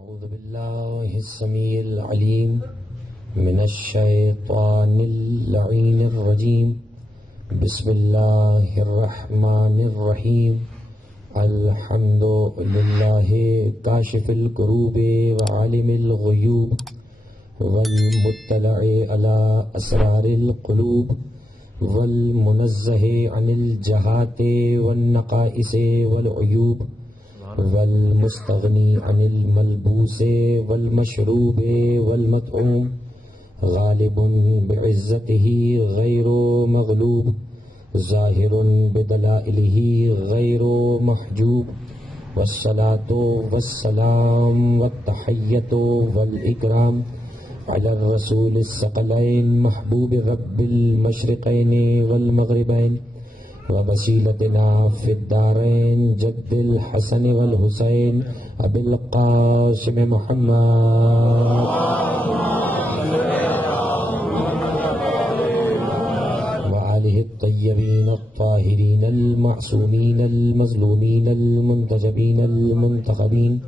أعوذ بالله السميع العليم من الشيطان اللعين الرجيم بسم الله الرحمن الرحيم الحمد لله كاشف الكروب وعالم الغيوب والمطلع على أسرار القلوب والمنزه عن الجهات والنقائص والعيوب والمستغني عن الملبوس والمشروب والمطعوم غالب بعزته غير مغلوب ظاهر بدلائله غير محجوب والصلاة والسلام والتحية والإكرام على الرسول الثقلين محبوب رب المشرقين والمغربين ووسيلتنا في الدارين جد الحسن والحسين أبي القاسم محمد وآله الطيبين الطاهرين المعصومين المظلومين المنتجبين المنتخبين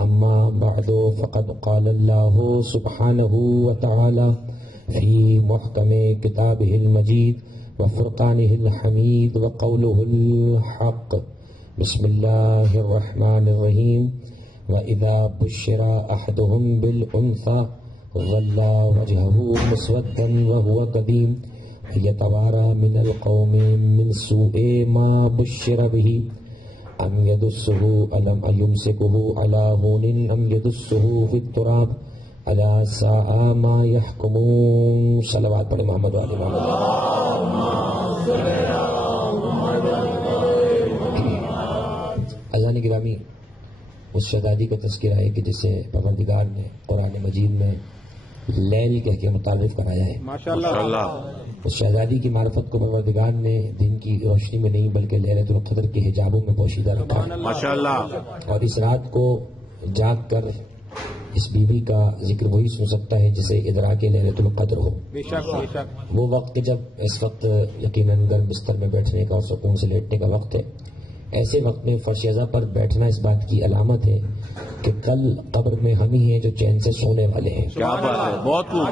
أما بعد فقد قال الله سبحانه وتعالى في محكم كتابه المجيد وفرقانه الحميد وقوله الحق بسم الله الرحمن الرحيم وإذا بشر أحدهم بالأنثى ظل وجهه مسودا وهو كظيم يتوارى من القوم من سوء ما بشر به أم يدسه ألم يمسكه على هون أم يدسه في التراب ألا ساء ما يحكمون صلوات پر محمد و آل محمد. اذان گرامی اس شہزادی کا تذکرہ ہے کہ جسے پروردگار نے قرآن مجید میں لیل کہہ کے متعارف کرایا ہے. ماشاءاللہ. اس شہزادی کی معرفت کو پروردگار نے دن کی روشنی میں نہیں بلکہ لیلۃ القدر کے حجابوں میں پوشیدہ رکھا ہے. ماشاءاللہ. اور اس رات کو جاگ کر اس بیوی کا ذکر وہی سن سکتا ہے جسے ادراک لیلۃ القدر ہو. وہ وقت جب اس وقت یقیناً گرم بستر میں بیٹھنے کا اور سکون سے لیٹنے کا وقت ہے. ایسے وقت میں فرشیزہ پر بیٹھنا اس بات کی علامت ہے کہ کل قبر میں ہم ہی ہیں جو چین سے سونے والے ہیں. کیا بات ہے. بہت خوب.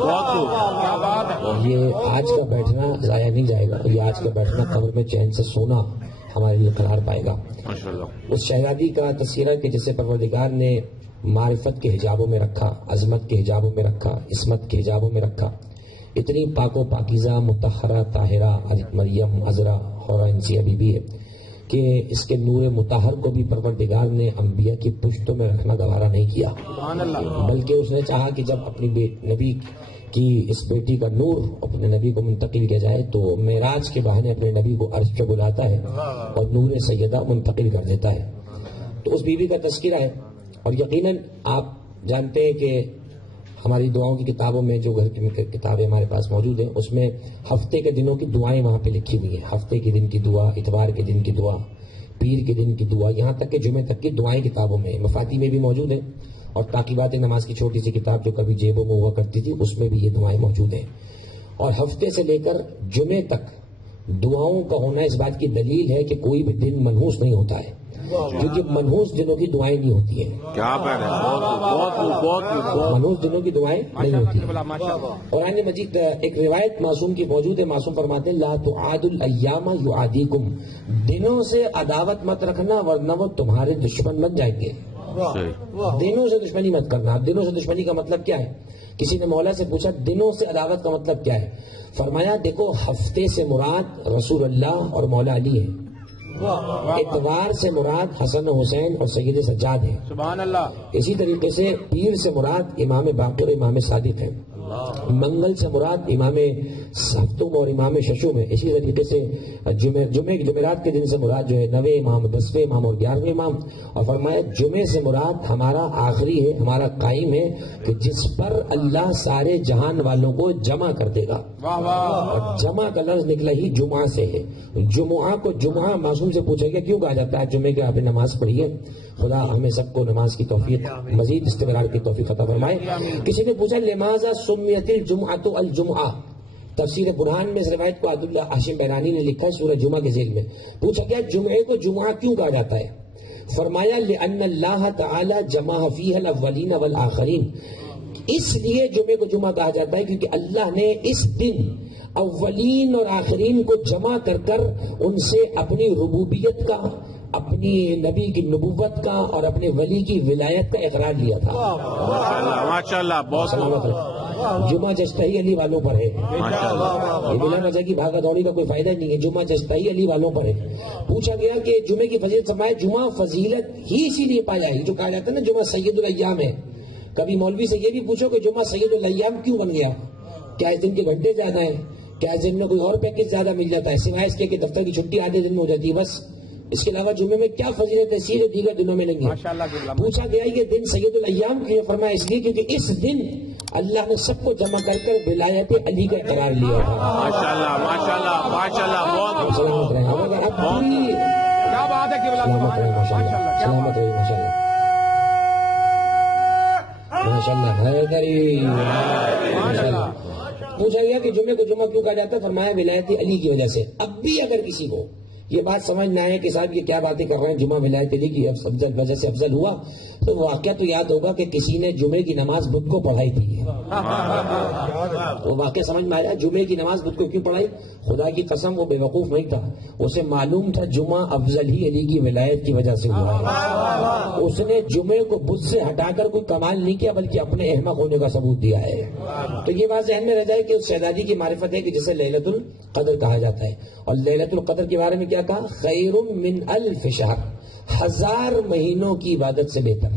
یہ آج کا بیٹھنا ضائع نہیں جائے گا. یہ آج کا بیٹھنا قبر میں چین سے سونا ہمارے لیے قرار پائے گا. اس شہزادی کا تذکرہ کہ جسے پروردگار نے معرفت کے حجابوں میں رکھا, عظمت کے حجابوں میں رکھا, عصمت کے حجابوں میں رکھا. اتنی پاک و پاکیزہ مطہرہ طاہرہ مریم عذرا حورہ انسیہ بی بی ہے کہ اس کے نور مطہر کو بھی پروردگار نے انبیاء کی پشتوں میں رکھنا گوارا نہیں کیا, بلکہ اس نے چاہا کہ جب اپنی نبی کی اس بیٹی کا نور اپنے نبی کو منتقل کیا جائے تو معراج کے بہانے اپنے نبی کو عرش پہ بلاتا ہے اور نور سیدہ منتقل کر دیتا ہے. تو اس بیوی کا تذکرہ ہے. اور یقیناً آپ جانتے ہیں کہ ہماری دعاؤں کی کتابوں میں جو گھر کی کتابیں ہمارے پاس موجود ہیں اس میں ہفتے کے دنوں کی دعائیں وہاں پہ لکھی ہوئی ہیں. ہفتے کے دن کی دعا, اتوار کے دن کی دعا, پیر کے دن کی دعا, یہاں تک کہ جمعے تک کی دعائیں کتابوں میں مفاتی میں بھی موجود ہیں. اور تاقیبات نماز کی چھوٹی سی کتاب جو کبھی جیبوں میں ہوا کرتی تھی اس میں بھی یہ دعائیں موجود ہیں. اور ہفتے سے لے کر جمعے تک دعاؤں کا ہونا اس بات کی دلیل ہے کہ کوئی بھی دن منحوس نہیں ہوتا ہے, کیونکہ منحوس دنوں کی دعائیں نہیں ہوتی ہیں. کیا منحوس دنوں کی دعائیں نہیں ہوتی ہیں. قرآن مجید ایک روایت معصوم کی موجود ہے. معصوم فرماتے ہیں لا تعاد الایام یعادیکم, دنوں سے عداوت مت رکھنا ورنہ وہ تمہارے دشمن بن جائیں گے. دنوں سے دشمنی مت کرنا. اب دنوں سے دشمنی کا مطلب کیا ہے؟ کسی نے مولا سے پوچھا دنوں سے عداوت کا مطلب کیا ہے؟ فرمایا دیکھو ہفتے سے مراد رسول اللہ اور مولا علی ہے, اتوار سے مراد حسن و حسین اور سید سجاد ہے. سبحان اللہ. اسی طریقے سے پیر سے مراد امام باقر اور امام صادق ہے. منگل سے مراد امام ہفتم اور امام ششم ہے. اسی طریقے سے جمعرات کے دن سے مراد جو ہے 9ویں امام, 10ویں امام اور 11ویں امام. اور فرمایا جمعے سے مراد ہمارا آخری ہے, ہمارا قائم ہے کہ جس پر اللہ سارے جہان والوں کو جمع کر دے گا. اور جمع کا لفظ نکلا ہی جمعہ سے ہے. جمعہ کو جمعہ معصوم سے پوچھا گیا کیوں کہا جاتا ہے جمعے کے آپ نے نماز پڑھی ہے. خدا ہمیں سب کو نماز کی توفیق, مزید استمرار کی توفیق عطا فرمائے. کسی نے پوچھا لماذا سمیت الجمعۃ الجمعہ, تفسیر برہان میں اس روایت کو عبداللہ ہاشم بحرانی نے لکھا ہے سورہ جمعہ کے ذیل میں. پوچھا گیا جمعے کو جمعہ کیوں کہا جاتا ہے؟ فرمایا لأن اللہ تعالی جمع فیہ الاولین والآخرین، اس لیے جمعے کو جمعہ کہا جاتا ہے کیونکہ اللہ نے اس دن اولین اور آخرین کو جمع کر کر ان سے اپنی ربوبیت کا، اپنی نبی کی نبوت کا اور اپنے ولی کی ولایت کا اقرار لیا تھا۔ ماشاءاللہ بہت سلامت رہے۔ جمعہ جشتہی علی والوں پر ہے، یہ بلا وجہ کی بھاگا دوڑی کا کوئی فائدہ نہیں ہے، جمعہ جشتہی علی والوں پر ہے۔ پوچھا گیا کہ جمعے کی فضیلت فرمایا جمعہ فضیلت ہی اسی لیے پایا ہے، جو کہا جاتا ہے نا جمعہ سید الایام ہے۔ کبھی مولوی سے یہ بھی پوچھو کہ جمعہ سید الایام کیوں بن گیا؟ کیا اس دن کے گھنٹے زیادہ ہیں؟ کیا اس دن میں کوئی اور پیکج زیادہ مل جاتا ہے؟ سوائے اس کے کہ دفتر کی چھٹی آدھے دن میں ہو جاتی ہے بس، اس کے علاوہ جمعے میں کیا فضیلت ایسی ہے جو دیگر دنوں میں نہیں ہے؟ پوچھا گیا یہ دن سید الایام کیوں؟ فرمایا اس لیے کیونکہ اس دن اللہ نے سب کو جمع کر کر ولایت علی کا اقرار لیا تھا۔ ماشاءاللہ ماشاءاللہ ماشاءاللہ بہت سلامت رہے، اگر اب پوری کیا بات ہے کہ سلامت رہے، ماشاءاللہ سلامت رہے، ماشاءاللہ ماشاءاللہ حیدری ماشاءاللہ۔ پوچھا گیا کہ جمعے کو جمعہ کیوں کہا جاتا ہے؟ فرمایا ولایت علی کی وجہ سے۔ اب بھی اگر کسی کو یہ بات سمجھ نہ آئے کہ صاحب یہ کیا باتیں کر رہے ہیں، جمعہ ولایت علی کی وجہ سے افضل ہوا، تو واقعہ تو یاد ہوگا کہ کسی نے جمعے کی نماز بدھ کو پڑھائی تھی۔ وہ واقعہ سمجھ میں آیا، جمعے کی نماز بدھ کو کیوں پڑھائی؟ خدا کی قسم وہ بے وقوف نہیں تھا، اسے معلوم تھا جمعہ افضل ہی علی کی ولایت کی وجہ سے ہوا ہے۔ اس نے جمعے کو بدھ سے ہٹا کر کوئی کمال نہیں کیا بلکہ اپنے احمق ہونے کا ثبوت دیا ہے۔ تو یہ بات ذہن میں رہ جائے کہ اس شہزادی کی معرفت ہے کہ جسے لیلۃ القدر کہا جاتا ہے، اور لیلۃ القدر کے بارے میں کیا کہا؟ خیر من الف شہر، 1000 مہینوں کی عبادت سے بہتر۔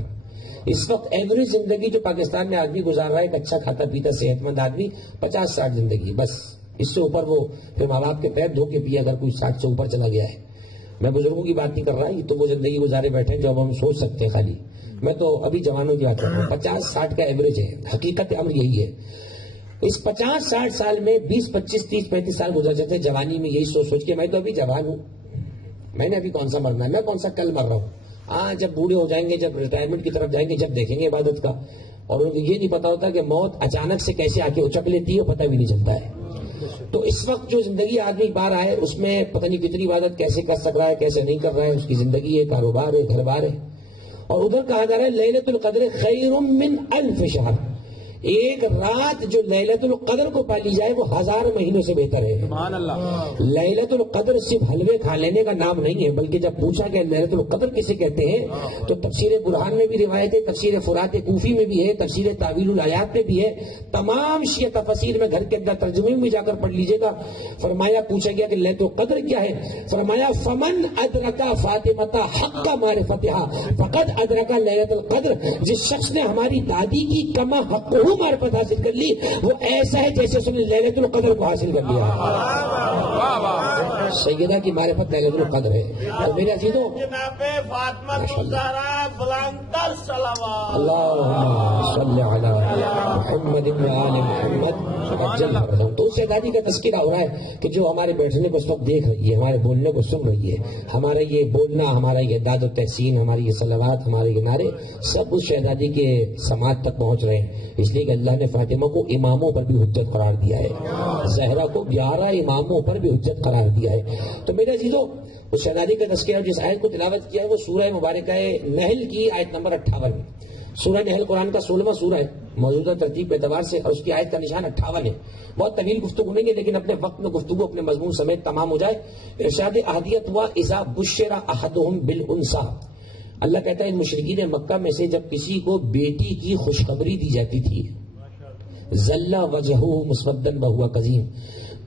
اس وقت ایوریج زندگی جو پاکستان میں آدمی گزار رہا ہے، ایک اچھا کھاتا پیتا صحت مند آدمی 50-60 زندگی بس، اس سے اوپر وہ پھر ماں باپ کے پیر دھو کے پیے اگر کوئی 60 سے اوپر چلا گیا ہے۔ میں بزرگوں کی بات نہیں کر رہا، یہ تو وہ زندگی گزارے بیٹھے ہیں جو اب ہم سوچ سکتے ہیں خالی، میں تو ابھی جوانوں کی بات کر رہا ہوں۔ 50-60 کا ایوریج ہے، حقیقت امر یہی ہے۔ اس 50-60 سال میں 20-25-30-35 سال گزر جاتے ہیں جوانی میں، یہی سوچ کے میں تو ابھی جوان ہوں، میں نے ابھی کون سا مرنا ہے، میں کون سا کل مر رہا ہوں۔ ہاں جب بوڑھے ہو جائیں گے، جب ریٹائرمنٹ کی طرف جائیں گے، جب دیکھیں گے عبادت کا، اور ان کو یہ نہیں پتا ہوتا کہ موت اچانک سے کیسے آ کے اچک لیتی ہے، پتہ بھی نہیں چلتا ہے۔ تو اس وقت جو زندگی آدمی بار آئے اس میں پتہ نہیں کتنی عبادت کیسے کر سک رہا ہے، کیسے نہیں کر رہا ہے، اس کی زندگی ہے، کاروبار ہے، گھر بار ہے۔ اور ادھر کہا جا رہا ہے لیلۃ القدر خیر من الف شہر، ایک رات جو لیلۃ القدر کو پالی جائے وہ 1000 مہینوں سے بہتر ہے۔ سبحان اللہ۔ لیلۃ القدر صرف حلوے کھا لینے کا نام نہیں ہے، بلکہ جب پوچھا کہ لیلۃ القدر کسے کہتے ہیں تو تفسیر برہان میں بھی روایت ہے، تفسیر فرات کوفی میں بھی ہے، تفسیر تعویل الآیات میں بھی ہے، تمام شیعہ تفاسیر میں گھر کے اندر ترجمے میں جا کر پڑھ لیجیے گا۔ فرمایا پوچھا گیا کہ لیلۃ القدر کیا ہے؟ فرمایا فمن ادرک فاطمہ حق معرفتہا فقد ادرک لیلۃ القدر، جس شخص نے ہماری دادی کی کما حق معرفت حاصل کر لی وہ ایسا ہے جیسے اس نے لیلۃ القدر کو حاصل کر لیا ہے۔ سیدہ کی معرفت لیلۃ القدر ہے۔ تو میرے عزیزوں اللہم صلی علی محمد و آل محمد۔ تو اس شہزادی کا تذکرہ ہو رہا ہے کہ جو ہمارے بیٹھنے کو اس وقت دیکھ رہی ہے، ہمارے بولنے کو سن رہی ہے، ہمارا یہ بولنا، ہمارا یہ داد و تحسین، ہماری یہ صلوات، ہمارے یہ نعرے سب اس شہزادی کے سماعت تک پہنچ رہے ہیں، اس لیے کہ اللہ نے فاطمہ کو اماموں پر بھی حجت قرار دیا ہے، زہرا کو 11 اماموں پر بھی حجت قرار دیا ہے۔ تو میرے عزیزوں اس شہزادی کا تذکرہ جس آیت کو تلاوت کیا ہے وہ سورہ مبارکہ نحل کی آیت نمبر 58۔ سورہ نحل قرآن کا 16واں سورہ ہے موجودہ ترتیب کے اعتبار سے، اور اس کی آیت کا نشان 58 ہے۔ بہت طویل گفتگو نہیں ہے لیکن اپنے وقت میں گفتگو اپنے مضمون سمیت تمام ہو جائے۔ ارشاد احدیت ہوا اذا بشر احدهم بالانثى، اللہ کہتا ہے ان مشرکین مکہ میں سے جب کسی کو بیٹی کی خوشخبری دی جاتی تھی، ظل وجہہ مسودا وہو کظیم،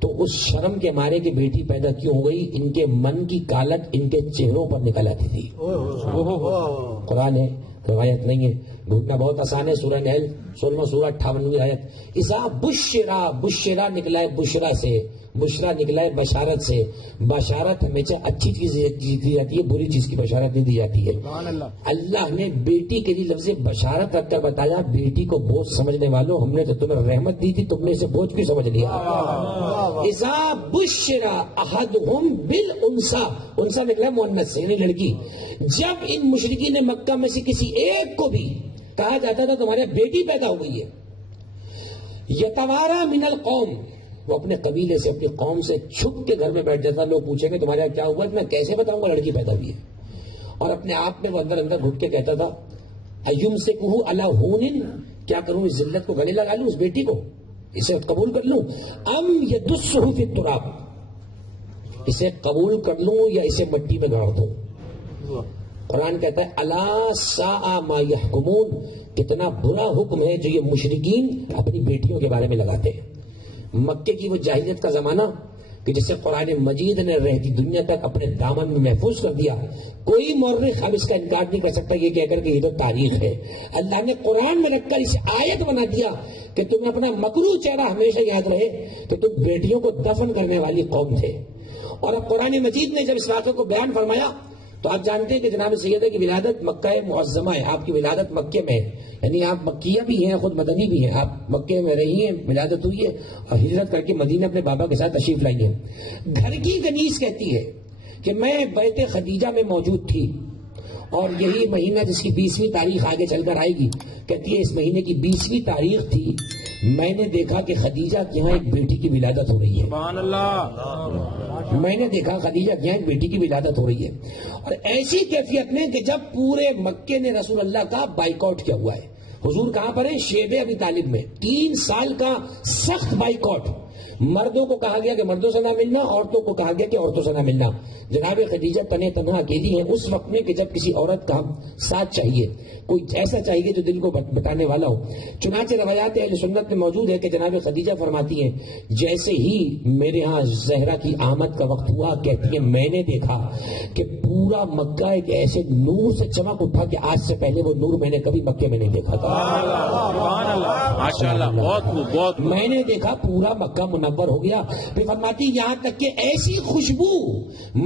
تو اس شرم کے مارے کہ بیٹی پیدا کیوں ہو گئی ان کے من کی کالٹ ان کے چہروں پر نکل آتی تھی۔ قرآن ہے، روایت نہیں ہے، ڈھونڈنا بہت آسان ہے۔ سورہ نحل 16واں سورہ 58ویں آیت۔ اذا بشرا، بشرا نکلا ہے بشرا سے، بشرا نکلا ہے بشارت سے۔ بشارت ہمیشہ اچھی چیز دی جاتی ہے، بری چیز کی بشارت نہیں دی جاتی ہے۔ اللہ نے بیٹی کے لیے لفظ بشارت رکھ کر بتایا بیٹی کو بوجھ سمجھنے والوں، ہم نے تو تمہیں رحمت دی تھی، تم نے اسے بوجھ کیوں سمجھ لیا؟ اذا بشرا احدهم بالانثى، انثى نکلا ہے مؤنث سے یعنی لڑکی۔ جب ان مشرکین مکہ میں سے کسی ایک کو بھی کہا جاتا تھا تمہارے بیٹی پیدا ہو گئی ہے، یتوارا من القوم، وہ اپنے قبیلے سے اپنی قوم سے چھپ کے گھر میں بیٹھ جاتا، لوگ پوچھیں گے تمہارے کیا ہوا، میں کیسے بتاؤں گا لڑکی پیدا ہوئی ہے، اور اپنے آپ میں وہ اندر اندر گھٹ کے کہتا تھا ایمسکہ علی ہون، کیا کروں اس ذلت کو گلے لگا لوں اس بیٹی کو، اسے قبول کر لوں، ام یدسہ فی التراب، اسے قبول کر لوں یا اسے مٹی میں گاڑ دوں۔ قرآن کہتا ہے الا ساء ما یحکمون، کتنا برا حکم ہے جو یہ مشرکین اپنی بیٹیوں کے بارے میں لگاتے ہیں۔ مکے کی وہ جاہلیت کا زمانہ کہ جسے قرآن مجید نے رہتی دنیا تک اپنے دامن میں محفوظ کر دیا، کوئی مورخ اب اس کا انکار نہیں کر سکتا یہ کہہ کر کہ یہ تو تاریخ ہے۔ اللہ نے قرآن میں رکھ کر اسے آیت بنا دیا کہ تمہیں اپنا مکروہ چہرہ ہمیشہ یاد رہے کہ تم بیٹیوں کو دفن کرنے والی قوم تھے۔ اور اب قرآن مجید نے جب اس واقعے کو بیان فرمایا تو آپ جانتے ہیں کہ جناب سیدہ کی ولادت مکہ معظمہ ہے، آپ کی ولادت مکے میں ہے، یعنی آپ مکیہ بھی ہیں خود مدنی بھی ہیں، آپ مکے میں رہی ہیں، ولادت ہوئی ہے اور ہجرت کر کے مدینہ اپنے بابا کے ساتھ تشریف لائی ہیں۔ گھر کی کنیز کہتی ہے کہ میں بیت خدیجہ میں موجود تھی، اور یہی مہینہ جس کی 20ویں تاریخ آگے چل کر آئے گی، کہتی ہے اس مہینے کی 20ویں تاریخ تھی، میں نے دیکھا کہ خدیجہ کے یہاں ایک بیٹی کی ولادت ہو رہی ہے۔ سبحان اللہ، میں نے دیکھا خدیجہ کے یہاں ایک بیٹی کی ولادت ہو رہی ہے، اور ایسی کیفیت میں کہ جب پورے مکے نے رسول اللہ کا بائیکاٹ کیا ہوا ہے۔ حضور کہاں پر ہے؟ شیب ابی طالب میں 3 سال کا سخت بائیکاٹ، مردوں کو کہا گیا کہ مردوں سے نہ ملنا، عورتوں کو کہا گیا کہ عورتوں سے نہ ملنا۔ جناب خدیجہ تنہا تنہا اکیلی ہیں اس وقت میں کہ جب کسی عورت کا ساتھ چاہیے، کوئی ایسا چاہیے جو دل کو بتانے والا ہو۔ چنانچہ روایات اہل سنت میں موجود ہے کہ جناب خدیجہ فرماتی ہیں جیسے ہی میرے ہاں زہرا کی آمد کا وقت ہوا، کہتی ہے میں نے دیکھا کہ پورا مکہ ایک ایسے نور سے چمک اٹھا کہ آج سے پہلے وہ نور میں نے کبھی مکے میں نہیں دیکھا تھا۔ ماشاءاللہ، بہت میں نے دیکھا پورا مکہ منور ہو گیا۔ پھر فرماتی یہاں تک کہ ایسی خوشبو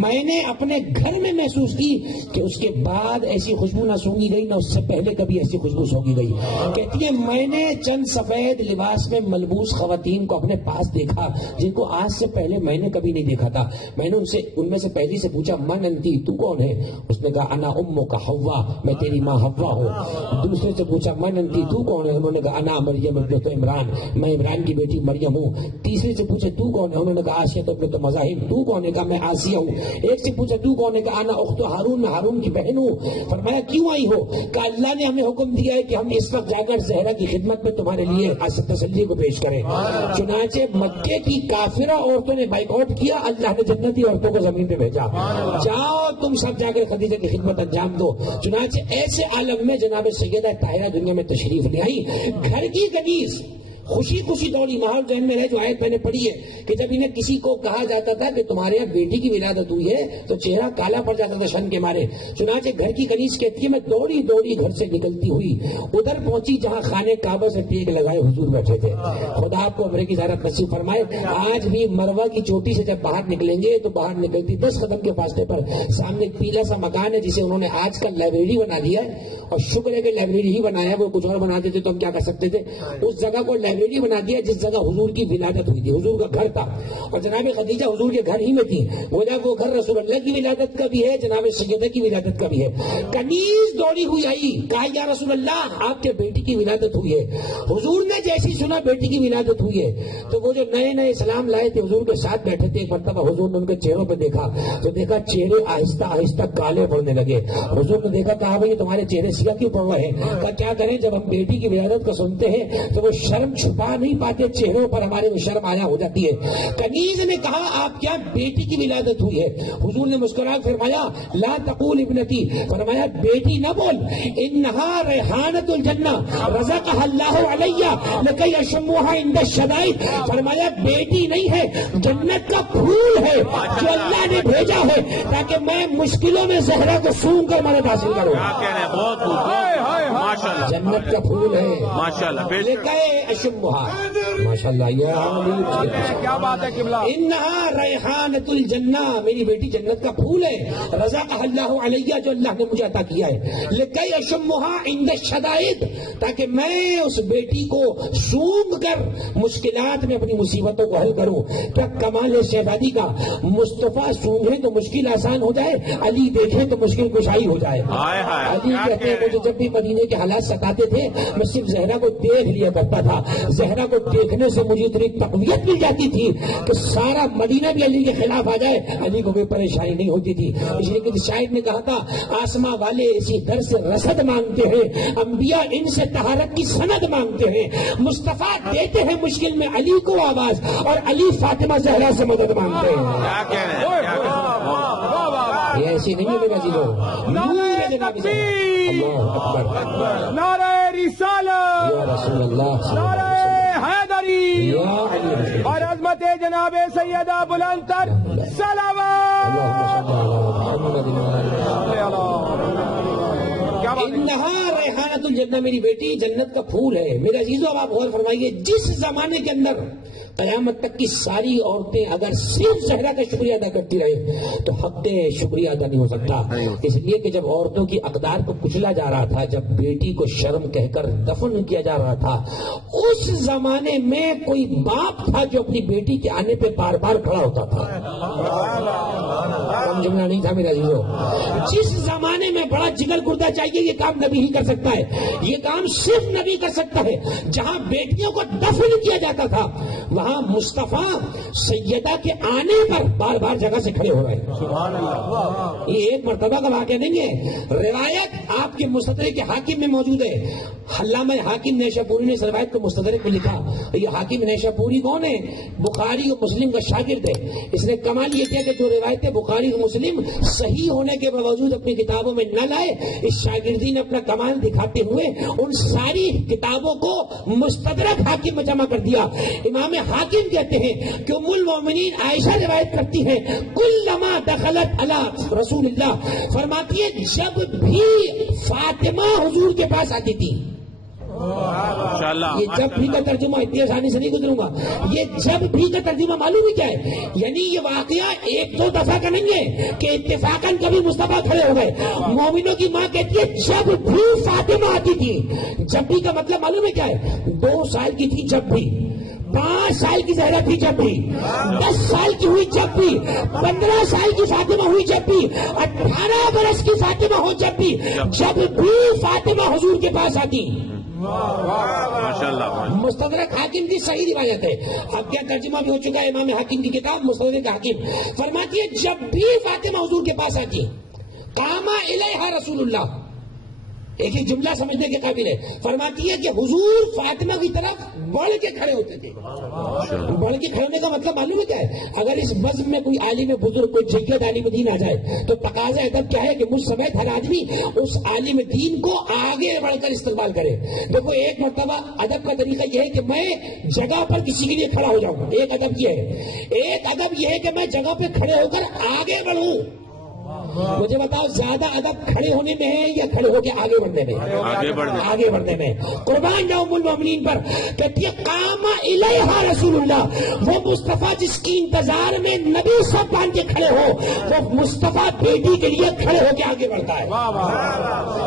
میں نے اپنے گھر میں محسوس کی کہ اس کے بعد ایسی خوشبو نہ سونگی گئی، نہ اس سے پہلے کبھی ایسی خوشبو سونگی گئی۔ کہتی ہے میں نے چند سفید لباس میں ملبوس خواتین کو اپنے پاس دیکھا جن کو آج سے پہلے میں نے کبھی نہیں دیکھا تھا۔ میں نے ان میں سے پہلی سے پوچھا من انتی، تو کون ہے؟ اس نے کہا انا امک حوا، میں تیری ماں حوا ہوں۔ دوسرے سے پوچھا من انتی، تو کون ہے؟ انہوں نے کہا انا مریم ابنت عمران، میں عمران کی بیٹی مریم ہوں۔ تیسرے سے پوچھا تو کون ہے؟ انہوں نے کہا آسیہ ابنت مزاحم، تو کون ہے؟ کہا میں آسیہ ہوں۔ ایک سے پوچھا تو کون ہے؟ کہا انا اخت ہارون، میں ہارون کی بہن ہوں۔ فرمایا کیوں آئی ہو؟ کہا اللہ نے ہمیں حکم دیا ہے کہ ہم اس وقت جا کر زہرا کی خدمت میں تمہارے لیے تسلی کو پیش کریں۔ چنانچہ مکے کی کافرہ عورتوں نے بائیکاٹ کیا، اللہ نے جنتی عورتوں کو زمین پہ بھیجا، جاؤ تم سب جا کر خدیجہ کی خدمت انجام دو۔ چنانچہ ایسے عالم میں جناب سیدہ طاہرہ دنیا میں تشریف لے آئی، گھر کی کنیز خوشی خوشی دوڑی۔ ماحول ذہن میں رہے جو آیت میں نے پڑھی ہے کہ جب انہیں کسی کو کہا جاتا تھا کہ تمہارے یہاں بیٹی کی ولادت ہوئی ہے تو چہرہ کالا پڑ جاتا تھا شرم کے مارے۔ چنانچہ گھر کی کنیز کہتی ہے میں دوڑی دوڑی گھر سے نکلتی ہوئی ادھر پہنچی جہاں خانے کعبہ سے ٹیک لگائے حضور بیٹھے تھے۔ خدا آپ کو عمرے کی زیارت نصیب فرمائے۔ آج بھی مروہ کی چوٹی سے جب باہر نکلیں گے تو باہر نکلتی 10 قدم کے فاصلے پر سامنے ایک پیلا سا مکان ہے جسے انہوں نے آج کل لائبریری بنا دیا ہے، اور شکر ہے کہ لائبریری ہی بنایا ہے، وہ کچھ اور بناتے تھے تو ہم کیا کر سکتے تھے۔ اس جگہ کو لائبریری بنا دیا جس جگہ حضور کی ولادت ہوئی تھی، حضور کا گھر تھا، اور جناب خدیجہ حضور کے گھر ہی میں تھی۔ وہ گھر رسول اللہ کی ولادت کا بھی ہے، جناب سیدہ کی ولادت کا بھی ہے۔ کنیز دوڑی ہوئی آئی، کہا یا رسول اللہ آپ کے بیٹی کی ولادت ہوئی ہے۔ حضور نے جیسی سنا بیٹی کی ولادت ہوئی ہے تو وہ جو نئے نئے اسلام لائے تھے حضور کے ساتھ بیٹھے تھے، ایک مرتبہ حضور نے ان کے چہروں پہ دیکھا تو دیکھا چہرے آہستہ آہستہ کالے پڑنے لگے۔ حضور نے دیکھا کہا بھائی تمہارے چہرے سیاہ کیوں پڑ رہے ہیں؟ کہا کیا کریں جب ہم بیٹی کی ولادت کو سنتے ہیں تو وہ شرم چھپا نہیں پاتے، چہروں پر ہمارے وہ شرم آیا ہو جاتی ہے۔ کنیز نے کہا آپ کیا بیٹی کی ولادت ہوئی ہے؟ حضور نے مسکرا فرمایا لا تقول ابنتی، فرمایا بیٹی نہ بول، انہا ریحانۃ الجنہ رزقها اللہ علیہ لکی اشموها عند الشدائد، فرمایا بیٹی نہیں ہے، جنت کا پھول ہے جو اللہ نے بھیجا ہے تاکہ میں مشکلوں میں زہرا کو سونگ کر مدد حاصل کروں۔ ماشاءاللہ، جنت کا پھول ہے ماشاءاللہ، لکی اشموها، ماشاءاللہ کیا بات ہے قبلہ، انہا ریحانۃ الجنہ، میری بیٹی جنت کا پھول ہے، رزقها اللہ علیہ جو اللہ نے مجھے عطا کیا ہے، لکی اشموها عند الشدائد تاکہ میں اس بیٹی کو سونگ کر مشکلات میں اپنی مصیبتوں کو حل کروں۔ کیا کمال ہے شہزادی کا، مصطفیٰ سونگے تو مشکل آسان ہو جائے، علی دیکھے تو مشکل کشائی ہو جائے۔ علی کہتے ہیں مجھے جب بھی مدینے کے حالات ستاتے تھے میں صرف زہرا کو دیکھ لیا کرتا تھا، زہرا کو دیکھنے سے مجھے اتنی تقویت مل جاتی تھی کہ سارا مدینہ بھی علی کے خلاف آ جائے، علی کو کوئی پریشانی نہیں ہوتی تھی. اس لیے کہ شاعر نے کہا تھا آسماں والے اسی در سے رسد مانگتے ہیں، انبیاء ان سے طہارت کی سند مانگتے ہیں. مصطفیٰ دیتے ہیں مشکل میں علی کو آواز، اور علی فاطمہ زہرا سے مدد مانگتے ہیں. یہ ایسی نہیں ہے میرا جیلو. اللہ اکبر، نعرہ رسالت، یا رسول اللہ، نعرہ حیدری، یا علی رسول اور عظمت جناب سیدہ بلند تر صلوات. کیا بات ہے؟ انہا ریحانۃ الجنہ، میری بیٹی جنت کا پھول ہے. میرے عزیزو اب آپ غور فرمائیے، جس زمانے کے اندر قیامت تک کی ساری عورتیں اگر صرف زہرا کا شکریہ ادا کرتی رہے تو حق شکریہ ادا نہیں ہو سکتا. اس لیے کہ جب عورتوں کی اقدار کو کچلا جا رہا تھا، جب بیٹی کو شرم کہہ کر دفن کیا جا رہا تھا، اس زمانے میں کوئی باپ تھا جو اپنی بیٹی کے آنے پہ بار بار کھڑا ہوتا تھا. کم جملہ نہیں تھا میرا عزیزو. جس زمانے میں بڑا جگر گردہ چاہیے، یہ کام نبی ہی کر سکتا ہے. یہ کام صرف نبی کر سکتا ہے. جہاں بیٹیوں کو دفن کیا جاتا تھا، وہاں مصطفیٰ سیدہ کے آنے پر بار بار جگہ سے کھڑے ہو رہے ہیں. سبحان اللہ. یہ ایک مرتبہ کا واقعہ نہیں ہے. روایت آپ کے مستدرک کے حاکم میں موجود ہے. علامہ حاکم نیشاپوری نے اس روایت کو مستدرک میں لکھا. یہ حاکم نیشاپوری کون ہے؟ بخاری اور مسلم کا شاگرد ہے. اس نے کمال یہ کیا کہ جو روایتیں بخاری اور مسلم صحیح ہونے کے باوجود اپنی کتابوں میں نہ لائے، اس شاگردی نے اپنا کمال دکھاتے ہوئے ان ساری کتابوں کو مستدرک حاکم میں جمع کر دیا. امام حاکم کہتے ہیں کہ ام المومنین عائشہ روایت کرتی ہے، کلما دخلت علی رسول اللہ، فرماتی ہے جب بھی فاطمہ حضور کے پاس آتی تھی. یہ جب بھی کا ترجمہ اتنی آسانی سے نہیں گزروں گا. یہ جب بھی کا ترجمہ معلوم ہے کیا ہے؟ یعنی یہ واقعہ ایک دو دفعہ کا نہیں ہے کہ اتفاقاً کبھی مصطفیٰ کھڑے ہو گئے. مومنوں کی ماں کہتی ہے جب بھی فاطمہ آتی تھی. جب بھی کا مطلب معلوم ہے کیا ہے؟ 2 سال کی تھی جب بھی، 5 سال کی زہرا تھی جب بھی، 10 سال کی ہوئی جب بھی، 15 سال کی فاطمہ ہوئی جب بھی، 18 برس کی فاطمہ ہو جب بھی فاطمہ حضور کے پاس آتی. ماشاءاللہ. مستدرک حاکم کی صحیح روایت ہے. اب کیا ترجمہ بھی ہو چکا ہے امام حاکم کی کتاب مستدرک حاکم. فرماتی ہے جب بھی فاطمہ حضور کے پاس آتی، قام الیہا رسول اللہ. ایک ہی جملہ سمجھنے کے قابل ہے. فرماتی ہے کہ حضور فاطمہ کی طرف بڑھ کے کھڑے ہوتے تھے. بڑھ کے کھڑے ہونے کا مطلب معلوم ہے کیا ہے؟ اگر اس بزم میں کوئی عالم بزرگ، کوئی جید عالم دین آ جائے تو تقاضا ادب کیا ہے کہ مجھ سمیت ہر آدمی اس عالم دین کو آگے بڑھ کر استقبال کرے. دیکھو ایک مرتبہ ادب کا طریقہ یہ ہے کہ میں جگہ پر کسی کے لیے کھڑا ہو جاؤں. ایک ادب یہ ہے. ایک ادب یہ ہے کہ میں جگہ پہ کھڑے ہو کر آگے بڑھوں. مجھے بتاؤ زیادہ ادب کھڑے ہونے میں ہے یا کھڑے ہو کے آگے بڑھنے میں؟ آگے بڑھنے میں. قربان جاؤں ام المومنین پر. کہتی ہے قام الیہا رسول اللہ. وہ مصطفیٰ جس کی انتظار میں نبی سب باندھ کے کھڑے ہو، وہ مصطفیٰ بیٹی کے لیے کھڑے ہو کے آگے بڑھتا ہے.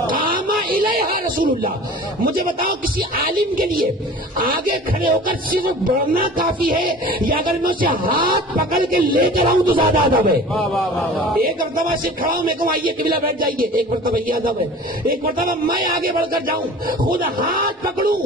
قام الیہا رسول اللہ. مجھے بتاؤ کسی عالم کے لیے آگے کھڑے ہو کر صرف بڑھنا کافی ہے یا اگر میں اسے ہاتھ پکڑ کے لے کر آؤں تو زیادہ ادب ہے؟ ایک مرتبہ سے کھڑا ہوں، میں کہوں آئیے قبلہ بیٹھ جائیے، ایک مرتبہ یہ ادب ہے. ایک مرتبہ میں آگے بڑھ کر جاؤں، خود ہاتھ پکڑوں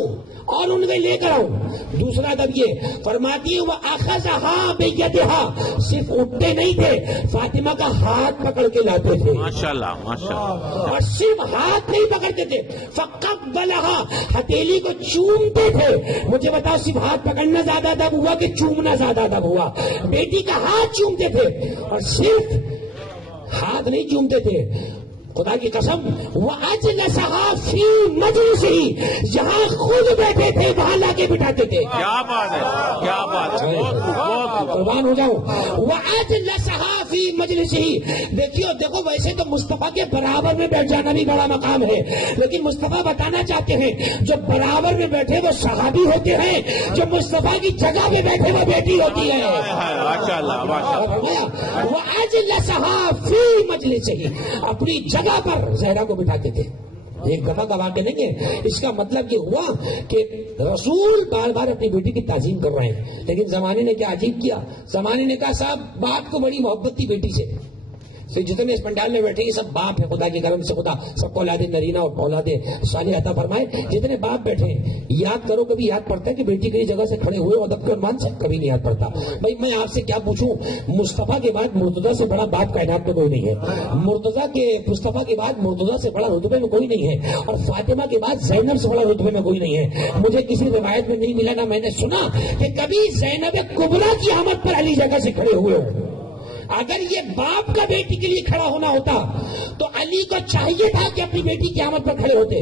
اور ان کو لے کر آؤں. دوسرا ادب یہ فرماتی ہے وہ اخذہا بیدہا. صرف اٹھتے نہیں تھے، فاطمہ کا ہاتھ پکڑ کے لاتے تھے. ماشاءاللہ ماشاءاللہ. اور صرف ہاتھ نہیں پکڑتے تھے، فقبلہا، ہتھیلی کو چومتے تھے. مجھے بتاؤ صرف ہاتھ پکڑنا زیادہ ادب ہوا کہ چومنا زیادہ ادب ہوا؟ بیٹی کا ہاتھ چومتے تھے. اور صرف ہاتھ نہیں چومتے تھے، خدا کی قسم وَأَجْلَسَهَا فِي مَجْلِسِهِ، جہاں خود بیٹھے تھے وہاں لا کے بٹھاتے تھے. کیا بات ہے، کیا بات ہے. قربان ہو جاؤں. وَأَجْلَسَهَا فِي مَجْلِسِهِ. دیکھو ویسے تو مصطفیٰ کے برابر میں بیٹھ جانا بھی بڑا مقام ہے، لیکن مصطفیٰ بتانا چاہتے ہیں جو برابر میں بیٹھے وہ صحابی ہوتے ہیں، جو مصطفیٰ کی جگہ پہ بیٹھے وہ بیٹی ہوتی ہے. ماشاءاللہ ماشاءاللہ. وَأَجْلَسَهَا فِي مَجْلِسِهِ، اپنی جگہ پر زہرا کو بٹھاتے تھے. ایک دفعہ کا واقعہ نہیں ہے. اس کا مطلب یہ ہوا کہ رسول بار بار اپنی بیٹی کی تعظیم کر رہے ہیں، لیکن زمانے نے کیا عجیب کیا. زمانے نے کہا صاحب بات کو بڑی محبت تھی بیٹی سے. تو جتنے اس پنڈال میں بیٹھے یہ سب باپ ہے، خدا کے کرم سے خدا سب کو اولاد نرینہ اور اولاد صالح عطا فرمائے. جتنے باپ بیٹھے ہیں یاد کرو، کبھی یاد پڑتا ہے کہ بیٹی کی جگہ سے کھڑے ہوئے ادب کے عنوان سے؟ کبھی نہیں یاد پڑتا. بھائی میں آپ سے کیا پوچھوں، مصطفیٰ کے بعد مرتضیٰ سے بڑا باپ کائنات میں کوئی نہیں ہے. مصطفیٰ کے بعد مرتضیٰ سے بڑا رتبے میں کوئی نہیں ہے، اور فاطمہ کے بعد زینب سے بڑا رتبے میں کوئی نہیں ہے. مجھے کسی روایت میں نہیں ملا، نہ میں نے سنا کہ کبھی زینب کبریٰ کی آمد پر علی جگہ سے کھڑے ہوئے ہو. اگر یہ باپ کا بیٹی کے لیے کھڑا ہونا ہوتا تو علی کو چاہیے تھا کہ اپنی بیٹی کی آمد پر کھڑے ہوتے.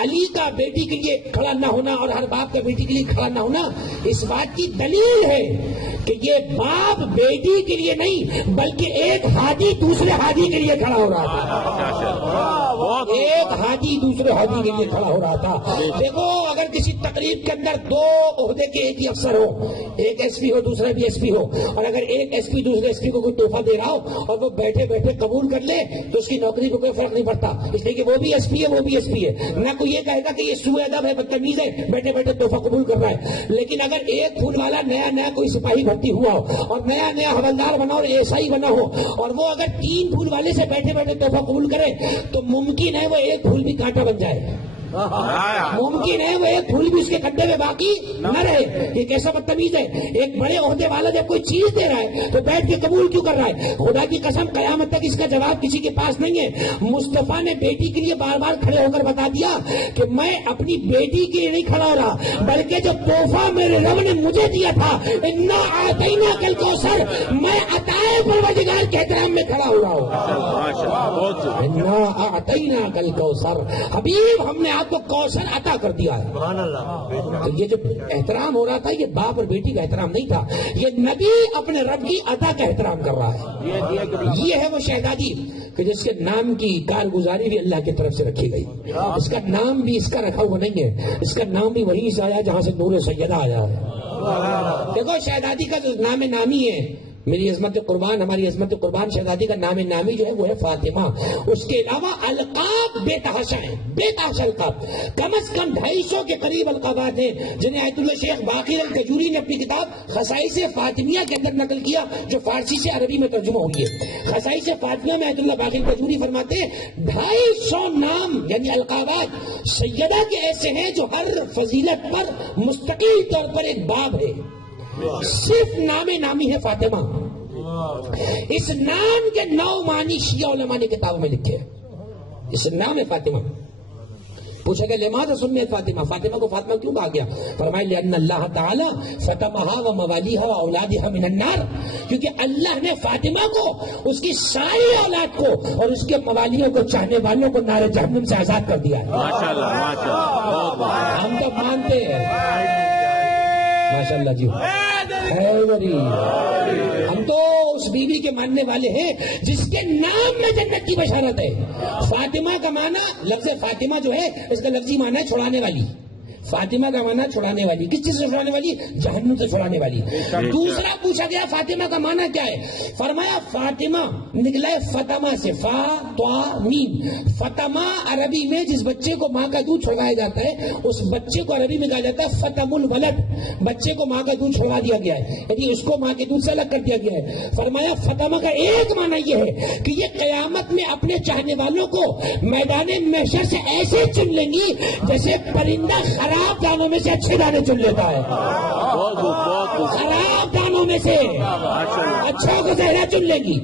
علی کا بیٹی کے لیے کھڑا نہ ہونا اور ہر باپ کا بیٹی کے لیے کھڑا نہ ہونا اس بات کی دلیل ہے کہ یہ باپ بیٹی کے لیے نہیں بلکہ ایک ہادی دوسرے ہادی کے لیے کھڑا ہو رہا تھا. ایک ہادی دوسرے ہادی کے لیے کھڑا ہو رہا تھا. دیکھو اگر کسی تقریب کے اندر دو عہدے کے ایک ہی افسر ہو، ایک ایس پی ہو دوسرا بھی ایس پی ہو، اور اگر ایک ایس پی دوسرے ایس پی کو کوئی تحفہ دے رہا ہو اور وہ بیٹھے بیٹھے قبول کر لے تو اس کی نوکری کو کوئی فرق نہیں پڑتا، اس لیے کہ وہ بھی ایس پی ہے وہ بھی ایس پی ہے. نہ کوئی یہ کہے گا کہ یہ سوء ادب ہے، بدتمیز ہے، بیٹھے بیٹھے تحفہ قبول کر رہا ہے. لیکن اگر ایک پھول والا نیا کوئی سپاہی بھرتی ہوا ہو اور نیا حوالدار بنا اور ایسا ہی بنا ہو، اور وہ اگر 3 پھول والے سے بیٹھے بیٹھے تحفہ قبول کرے تو ممکن ہے وہ ایک پھول بھی کانٹا بن جائے. ممکن ہے وہ ایک پھول بھی اس کے کھڈے میں باقی نہ رہے. یہ کیسا بدتمیز ہے؟ ایک بڑے عہدے والا جب کوئی چیز دے رہا ہے تو بیٹھ کے قبول کیوں کر رہا ہے؟ خدا کی قسم قیامت تک اس کا جواب کسی کے پاس نہیں ہے. مصطفیٰ نے بیٹی کے لیے بار بار کھڑے ہو کر بتا دیا کہ میں اپنی بیٹی کے لیے نہیں کھڑا ہو رہا بلکہ جو تحفہ میرے رب نے مجھے دیا تھا انا اعطیناک الکوثر، میں عطائے پروردگار کے احترام میں کھڑا ہو رہا ہوں. انا اعطیناک الکوثر، حبیب ہم نے آپ کو کوثر عطا کر دیا ہے. تو یہ جو احترام ہو رہا تھا یہ باپ اور بیٹی کا احترام نہیں تھا، یہ نبی اپنے رب کی عطا کا احترام کر رہا ہے. یہ ہے وہ شہزادی کہ جس کے نام کی کارگزاری بھی اللہ کی طرف سے رکھی گئی. اس کا نام بھی اس کا رکھا ہوا نہیں ہے، اس کا نام بھی وہیں سے آیا جہاں سے نور سیدہ آیا ہے. دیکھو شہزادی کا جو نام نامی ہے، میری عظمت قربان، ہماری عظمت قربان شہزادی کا نام نامی جو ہے وہ ہے فاطمہ. اس کے علاوہ القاب بے تحاشا ہیں، بے تحاشا القاب، کم از کم 250 کے قریب القابات ہیں جنہیں آیت اللہ شیخ باقر الکجوری نے اپنی کتاب خصائص فاطمیہ کے اندر نقل کیا جو فارسی سے عربی میں ترجمہ ہوئی ہے. خصائص فاطمیہ میں آیت اللہ باقر الکجوری فرماتے ہیں 250 نام یعنی القابات سیدہ کے ایسے ہیں جو ہر فضیلت پر مستقل طور پر ایک باب ہے. صرف نام نامی ہے فاطمہ. اس نام کے 9 معنی شیعہ علماء نے کتابوں میں لکھے. اس نام ہے فاطمہ. پوچھا گیا لماذا سمیت فاطمہ، فاطمہ کو فاطمہ کیوں کہا گیا؟ فرمایا لأن اللہ تعالی فطمہا و موالیہا و اولادہا من النار، کیونکہ اللہ نے فاطمہ کو، اس کی ساری اولاد کو اور اس کے موالیوں کو، چاہنے والوں کو نار جہنم سے آزاد کر دیا ہے. ماشاءاللہ ماشاءاللہ. ہم تو مانتے ہیں ماشاءاللہ جی، ہم تو اس بیوی کے ماننے والے ہیں جس کے نام میں جنت کی بشارت ہے. فاطمہ کا معنی، لفظ فاطمہ جو ہے اس کا لفظی معنی ہے چھڑانے والی. فاطمہ کا معنی چھڑانے والی، کس چیز سے چھڑانے والی؟ جہنم سے چھڑانے والی. دوسرا پوچھا گیا فاطمہ کا معنی کیا ہے؟ فرمایا فاطمہ نکلا ہے فتمہ سے، فا طا میم. فتمہ عربی میں جس بچے کو ماں کا دودھ چھڑوایا جاتا ہے اس بچے کو عربی میں کہا جاتا ہے فتم الولد. بچے کو ماں کا دودھ چھڑوا دیا گیا ہے، یعنی اس کو ماں کے دودھ سے الگ کر دیا گیا ہے. فرمایا فتمہ کا ایک معنی یہ ہے کہ یہ قیامت میں اپنے چاہنے والوں کو میدان محشر سے ایسے چن لیں گی جیسے پرندہ خراب دانوں میں سے اچھے دانے چن لیتا ہے. خراب دانوں میں سے اچھا کو زہرا چن لے گی.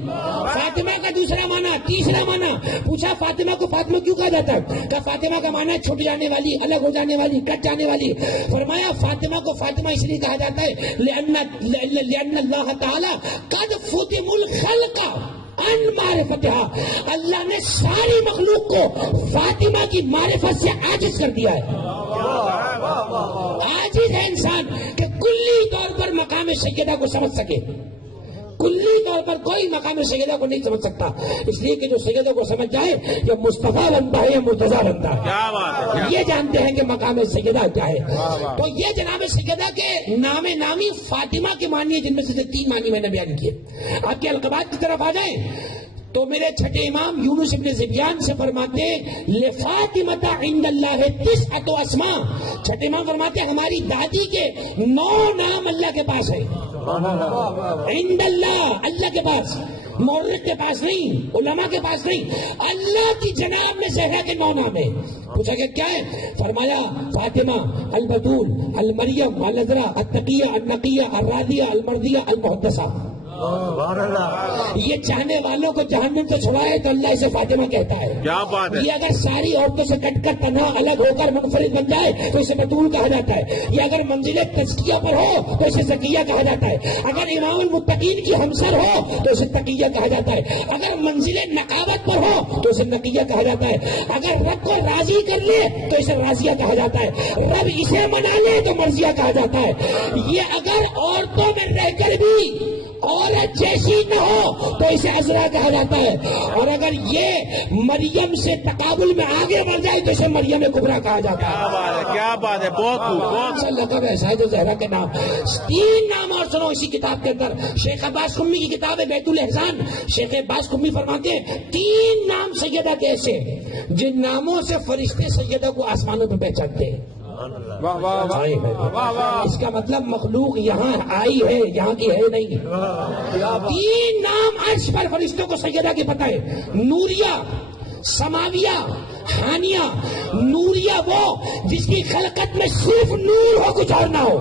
فاطمہ کا دوسرا معنی. تیسرا معنی پوچھا فاطمہ کو فاطمہ کیوں کہا جاتا ہے؟ کہ فاطمہ کا معنی چھٹ جانے والی، الگ ہو جانے والی، کٹ جانے والی. فرمایا فاطمہ کو فاطمہ اس لیے کہا جاتا ہے لأن اللہ تعالی قد فتم الخلق ان معرفتها، اللہ نے ساری مخلوق کو فاطمہ کی معرفت سے عاجز کر دیا ہے. عاجز ہے انسان کہ کلی طور پر مقام سیدہ کو سمجھ سکے. کلی طور پر کوئی مقام سیدہ کو نہیں سمجھ سکتا، اس لیے کہ جو سیدہ کو سمجھ جائے یا مصطفیٰ بنتا ہے یا مرتضیٰ بنتا ہے. یہ جانتے ہیں کہ مقام سیدہ کیا ہے. تو یہ جناب سیدہ کے نام نامی فاطمہ کے معنی ہے، جن میں سے 3 معنی میں نے بیان کیے. آپ کے القابات کی طرف آ جائیں تو میرے چھٹے امام یونس ابن زبیان سے فرماتے ہیں لفاطمۃ عند اللہ 9 اسماء. چھٹے امام فرماتے ہیں ہماری دادی کے 9 نام اللہ کے پاس ہے. عند اللہ، اللہ کے پاس. مورخ کے پاس نہیں، علماء کے پاس نہیں، اللہ کی جناب میں زہرا کے 9 نام ہے۔ پوچھا کہ کیا ہے؟ فرمایا فاطمہ، البتول، المریم، العذرا، التقیہ، النقیہ، الراضیہ، المرضیہ، المحدثہ۔ یہ چاہنے والوں کو جہنم سے چھڑائے تو اللہ اسے فاطمہ کہتا ہے۔ کیا بات ہے؟ یہ اگر ساری عورتوں سے کٹ کر تنہا الگ ہو کر منفرد بن جائے تو اسے بتول کہا جاتا ہے۔ یہ اگر منزل تزکیہ پر ہو تو اسے زکیہ کہا جاتا ہے۔ اگر امام المتقین کی ہمسر ہو تو اسے تقیہ کہا جاتا ہے۔ اگر منزل نقاوت پر ہو تو اسے نقیہ کہا جاتا ہے۔ اگر رب کو راضی کر لے تو اسے راضیہ کہا جاتا ہے۔ رب اسے منا لے تو مرضیہ کہا جاتا ہے۔ یہ اگر عورتوں میں رہ کر بھی عورت جیسی نہ ہو تو اسے عذرا کہا جاتا ہے، اور اگر یہ مریم سے تقابل میں آگے بڑھ جائے تو اسے مریم کبریٰ کہا جاتا ہے۔ کیا بات ہے، بہت خوب، بہت اچھا لقب ایسا ہے جو زہرا کے نام۔ 3 نام اور سنو اسی کتاب کے اندر، شیخ عباس قمی کی کتاب ہے بیت الاحزان، شیخ عباس قمی فرماتے ہیں 3 نام سیدہ کے ایسے جن ناموں سے فرشتے سیدہ کو آسمانوں پہ پہچانتے ہیں۔ اس کا مطلب مخلوق یہاں آئی ہے، یہاں کی ہے نہیں۔ 3 نام عرش پر فرشتوں کو سیدہ کے پتہ ہے، نوریہ، سماویہ، حانیہ۔ نوریہ وہ جس کی خلقت میں صرف نور ہو، کچھ اور نہ ہو،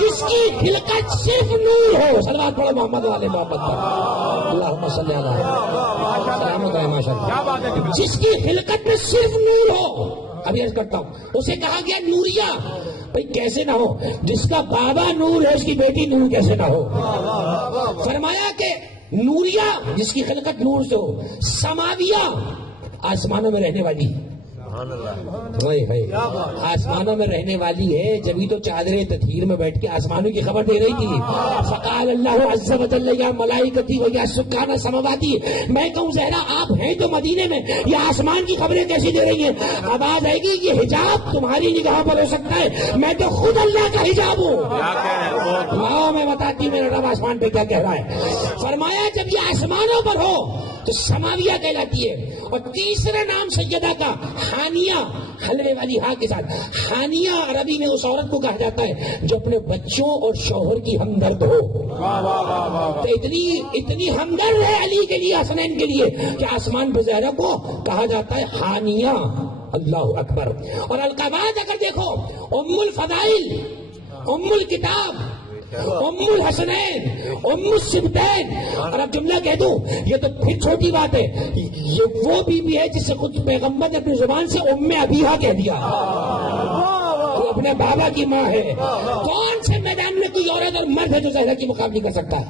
جس کی خلقت صرف نور ہو۔ صلوات پڑھو محمد والے محمد پر، اللہم صلی علی محمد۔ جس کی خلقت میں صرف نور ہو، ابھی عرض کرتا ہوں، اسے کہا گیا نوریہ۔ بھئی کیسے نہ ہو؟ جس کا بابا نور ہے اس کی بیٹی نور کیسے نہ ہو؟ فرمایا کہ نوریہ جس کی خلقت نور سے ہو، سماویہ آسمانوں میں رہنے والی، آسمانوں میں رہنے والی ہے، جبھی تو چادریں تطہیر میں بیٹھ کے آسمانوں کی خبر دے رہی تھی۔ فقال اللہ عز و جل یا ملائکتی و یا سکان سماواتی، میں کہوں زہرا آپ ہیں تو مدینے میں، یہ آسمان کی خبریں کیسی دے رہی ہیں؟ آواز آئے گی یہ حجاب تمہاری نگاہ پر ہو سکتا ہے، میں تو خود اللہ کا حجاب ہوں۔ لاؤ میں بتاتی ہوں میرا رب آسمان پہ کیا کہہ رہا ہے۔ فرمایا جب یہ آسمانوں پر ہو تو سماویہ کہلاتی ہے، اور تیسرا نام سیدہ کا حانیہ، حلوے والی ہاں کے ساتھ۔ حانیہ عربی میں اس عورت کو کہا جاتا ہے جو اپنے بچوں اور شوہر کی ہمدرد ہو۔ تو اتنی ہمدرد ہے علی کے لیے، حسنین کے لیے، کہ آسمان پہ زہرا کو کہا جاتا ہے حانیہ۔ اللہ اکبر۔ اور القابات اگر دیکھو، ام الفضائل، ام الکتاب، ام الحسنین، ام السبتین۔ اور اب جملہ کہہ دوں، یہ تو پھر چھوٹی بات ہے، یہ وہ بیوی ہے جس سے خود پیغمبر نے اپنی زبان سے ام ابیہا کہہ دیا، وہ اپنے بابا کی ماں ہے۔ کون سے میدان میں کوئی عورت اور مرد ہے جو زہرا کی مقابلہ کر سکتا ہے؟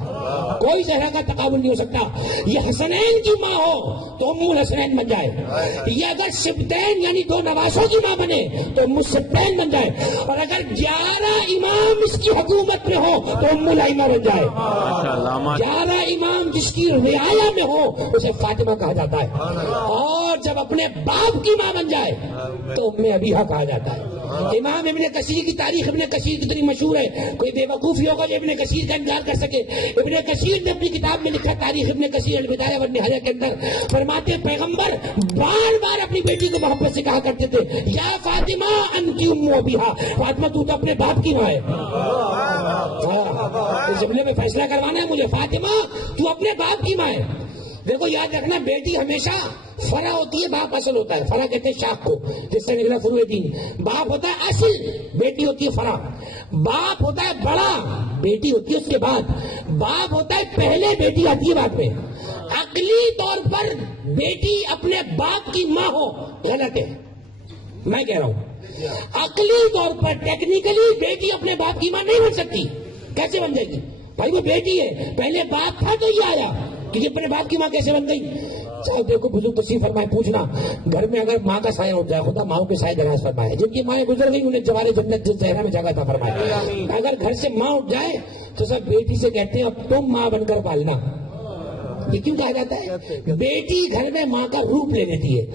کوئی زہرا کا تقابل نہیں ہو سکتا۔ یہ حسنین کی ماں ہو تو ام الحسنین بن جائے، یہ اگر سبتین یعنی 2 نواسوں کی ماں بنے تو ام السبتین بن جائے، اور اگر 11 امام اس کی حکومت میں ہو تو ام الائمہ بن جائے۔ 11 امام جس کی رعایا میں ہو اسے فاطمہ کہا جاتا ہے، اور جب اپنے باپ کی ماں بن جائے تو ام ابیہا کہا جاتا ہے۔ امام ابن کثیر کی تاریخ ابن کثیر کتنی مشہور ہے، کوئی بے وقوفی ہوگا جو ابن کثیر کا انکار کر سکے۔ ابن کثیر نے اپنی کتاب میں لکھا تاریخ ابن کثیر البدایہ والنہایہ کے اندر، فرماتے ہیں پیغمبر بار بار اپنی بیٹی کو محبت سے کہا کرتے تھے یا فاطمہ انتی ام ابیہا، فاطمہ تو اپنے باپ کی ماں ہے۔ اس جملے میں فیصلہ کروانا ہے مجھے، فاطمہ تو اپنے باپ کی ماں ہے۔ دیکھو یاد رکھنا، بیٹی ہمیشہ فرع ہوتی ہے، باپ اصل ہوتا ہے۔ فرع کہتے ہیں شاخ کو، جس سے نکلا فروع دین۔ باپ ہوتا ہے اصل، بیٹی ہوتی ہے فرع۔ باپ ہوتا ہے بڑا، بیٹی ہوتی ہے اس کے بعد۔ باپ ہوتا ہے پہلے، بیٹی آتی ہے بعد میں۔ عقلی طور پر بیٹی اپنے باپ کی ماں ہو غلط ہے، میں کہہ رہا ہوں عقلی طور پر ٹیکنیکلی بیٹی اپنے باپ کی ماں نہیں بن سکتی۔ کیسے بن جائے گی بھائی؟ وہ بیٹی ہے، پہلے باپ تھا تو یہ آیا، کہ اپنے باپ کی ماں کیسے بن گئی؟ چاہے دیکھو بزرگ تشریف فرمائے، پوچھنا گھر میں اگر ماں کا سایہ اٹھ جائے، خدا ماں کے سایہ دراز فرمائے، جن کی مائیں گزر گئی انہیں جوار جنت جس زہرا میں جگہ تھا فرمائے۔ اگر گھر سے ماں اٹھ جائے تو سب بیٹی سے کہتے ہیں اب تم ماں بن کر پالنا۔ یہ کیوں کہا جاتا ہے؟ بیٹی گھر میں ماں کا روپ لے لیتی ہے،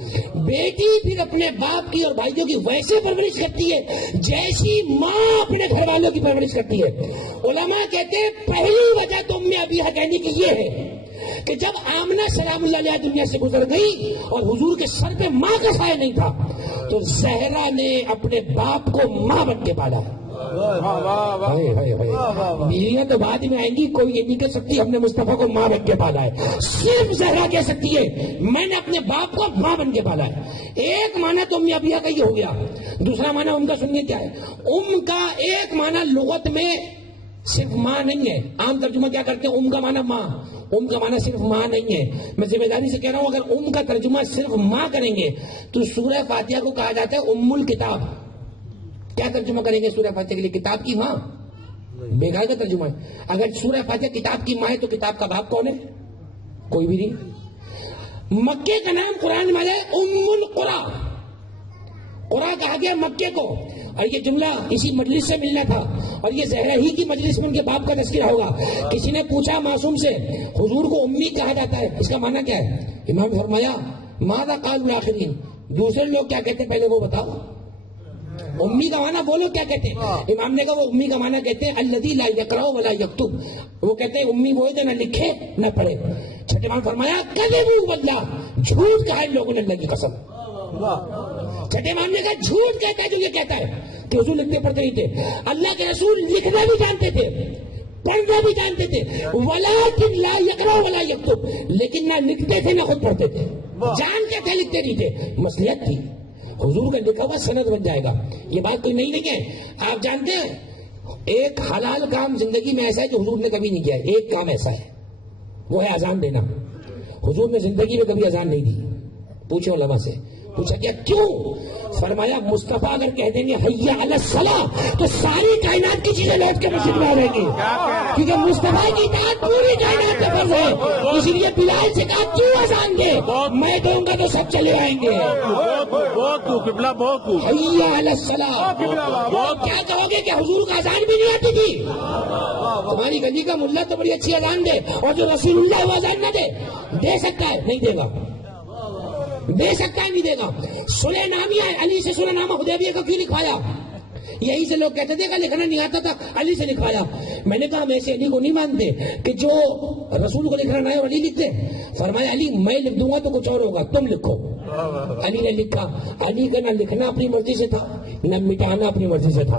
بیٹی پھر اپنے باپ کی اور بھائیوں کی ویسے پرورش کرتی ہے جیسی ماں اپنے گھر والوں کی پرورش کرتی ہے۔ علماء کہتے ہیں پہلی وجہ تو ام ابیہا کہنے کی یہ ہے کہ جب آمنہ سلام اللہ علیہ دنیا سے گزر گئی اور حضور کے سر پہ ماں کا سایہ نہیں تھا، تو زہرا نے اپنے باپ کو ماں بن کے پالا۔ بیویاں تو بعد میں آئیں گی، کوئی یہ نہیں کہہ سکتی ہم نے مصطفیٰ کو ماں بن کے پالا ہے، صرف زہرا کہہ سکتی ہے میں نے اپنے باپ کو ماں بن کے پالا ہے۔ ایک معنی تو ام ابیہ کا یہ ہو گیا، دوسرا معنی ام کا سنیے کیا ہے۔ ام کا ایک معنی لغت میں صرف ماں نہیں ہے، عام ترجمہ کیا کرتے ہیں، ام کا معنی ماں، ام کا معنی صرف ماں نہیں ہے۔ میں ذمہ داری سے کہہ رہا ہوں اگر ام کا ترجمہ صرف ماں کریں گے تو سورہ فاتحہ کو کہا جاتا ہے ام الکتاب۔ کیا ترجمہ کریں گے سورہ فاتحہ کے لیے؟ کتاب کی ماں، بیکار کا ترجمہ ہے۔ اگر سورہ فاتحہ کتاب کی ماں ہے تو کتاب کا باپ کون ہے؟ کوئی بھی نہیں۔ مکے کا نام قرآن میں ہے ام القرا، قرآ کہا گیا مکے کو، اور یہ جملہ اسی مجلس سے ملنا تھا، اور یہ زہرا ہی کی مجلس میں ان کے باپ کا تذکرہ ہوگا۔ کسی نے پوچھا معصوم سے حضور کو امی کہا جاتا ہے، اس کا معنی کیا ہے؟ امام نے فرمایا ماذا قال الاخرین، دوسرے لوگ کیا کہتے ہیں پہلے وہ بتاؤ۔ امی کا معنی بولو کیا کہتے ہیں؟ امام نے کہا وہ امی کا معنی کہتے ہیں الذی لا یقرأ ولا یکتب، وہ کہتے ہیں امی وہ ہے جو نہ لکھے نہ پڑھے۔ چھٹے امام فرمایا کذبوا واللہ، جھوٹ کہا ان لوگوں نے اللہ کی قسم۔ چھٹے امام نے کہا جھوٹ کہتا ہے جو یہ کہتا ہے کہ حضور لکھتے پڑھتے نہیں تھے، اللہ کے رسول لکھنا بھی جانتے تھے پڑھنا بھی جانتے تھے، ولکن لا یقرأ ولا یکتب، لیکن نہ لکھتے تھے نہ خود پڑھتے تھے، جانتے تھے لکھتے نہیں تھے، مصلحت تھی۔ حضور کا لکھا ہوا سند بن جائے گا، یہ بات کوئی نہیں ہے۔ آپ جانتے ہیں ایک حلال کام زندگی میں ایسا ہے جو حضور نے کبھی نہیں کیا ہے، ایک کام ایسا ہے وہ ہے اذان دینا۔ حضور نے زندگی میں کبھی اذان نہیں دی۔ پوچھو علماء سے، پوچھا کیا کیوں؟ فرمایا مصطفیٰ اگر کہہ دیں گے حی علی الصلاۃ تو ساری کائنات کی چیزیں لوٹ کے مسجد میں آ رہیں گی، کیونکہ مصطفیٰ کی اطاعت پوری کائنات کا فرض ہے۔ اسی لیے بلال سے کہا کیوں اذان دے، میں دوں گا تو سب چلے آئیں گے۔ حی علی الصلاۃ، کیا کہو گے کہ حضور کا اذان بھی نہیں آتی تھی؟ تمہاری گلی کا ملا تو بڑی اچھی اذان دے، اور جو رسول اللہ وہ اذان نہ دے سکتا ہے؟ نہیں دے گا، دے سکتا ہے نہیں دے گا۔ سلح نامیہ ہے، علی سے سلح نامہ حدیبیہ کا کیوں لکھوایا؟ یہی سے لوگ کہتے تھے کہ لکھنا نہیں آتا تھا، علی سے لکھوایا۔ میں نے کہا ہم ایسے علی کو نہیں مانتے کہ جو رسول کو لکھنا نہ ہے اور علی لکھتے۔ فرمایا علی میں لکھ دوں گا تو کچھ اور ہوگا، تم لکھو۔ علی نے لکھا۔ علی کا نہ لکھنا اپنی مرضی سے تھا نہ مٹانا اپنی مرضی سے تھا۔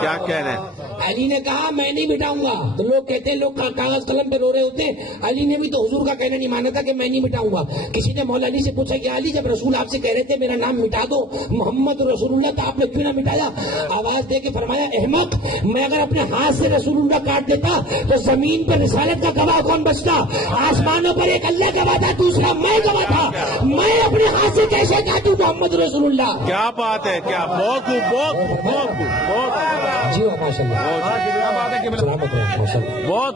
کیا کہہ رہے ہیں؟ علی نے کہا میں نہیں مٹاؤں گا، تو لوگ کہتے ہیں لوگ کاغذ قلم پہ رو رہے ہوتے ہیں، علی نے بھی تو حضور کا کہنا نہیں مانا تھا کہ میں نہیں مٹاؤں گا۔ کسی نے مولا علی سے پوچھا کہ علی جب رسول آپ سے کہہ رہے تھے میرا نام مٹا دو محمد رسول اللہ، تو آپ نے کیوں نہ مٹایا؟ آواز دے کے فرمایا احمق، میں اگر اپنے ہاتھ سے رسول اللہ کاٹ دیتا تو زمین پر رسالت کا گواہ کون بچتا؟ آسمانوں پر ایک اللہ گواہ تھا، دوسرا میں گواہ تھا، میں اپنے ہاتھ سے کیسے کاٹوں محمد رسول اللہ؟ کیا بات ہے، کیا بہت جی ماشاء اللہ، بہت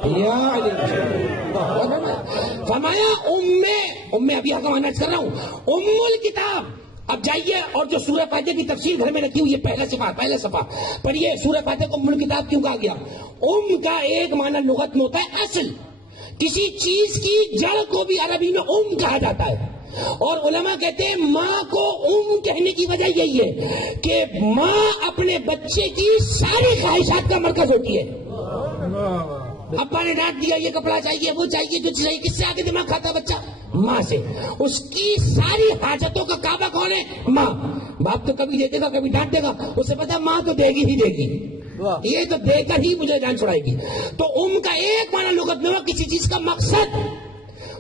فرمایا ام ابیہ کا معنی کر رہا ہوں ام الکتاب۔ اب جائیے اور جو سورہ فاتحہ کی تفسیر گھر میں رکھی ہوئی ہے، پہلا صفحہ پڑھیے، سورہ فاتحہ کو ام الکتاب کیوں کہا گیا؟ ام کا ایک معنی لغت میں ہوتا ہے اصل، کسی چیز کی جڑ کو بھی عربی میں ام کہا جاتا ہے، اور علماء کہتے ہیں ماں کو ام کہنے کی وجہ یہی ہے کہ ماں اپنے بچے کی ساری خواہشات کا مرکز ہوتی ہے۔ ابا نے ڈانٹ دیا یہ کپڑا چاہیے وہ چاہیے جو چاہیے، کس سے آگے دماغ کھاتا بچہ؟ ماں سے۔ اس کی ساری حاجتوں کا کعبہ کون ہے؟ ماں۔ باپ تو کبھی دے دے گا کبھی ڈانٹ دے گا، اسے پتا ماں تو دے گی ہی دے گی، یہ تو دے کر ہی مجھے جان چھڑائے گی۔ تو ام کا ایک معنی لغت میں کسی چیز کا مقصد۔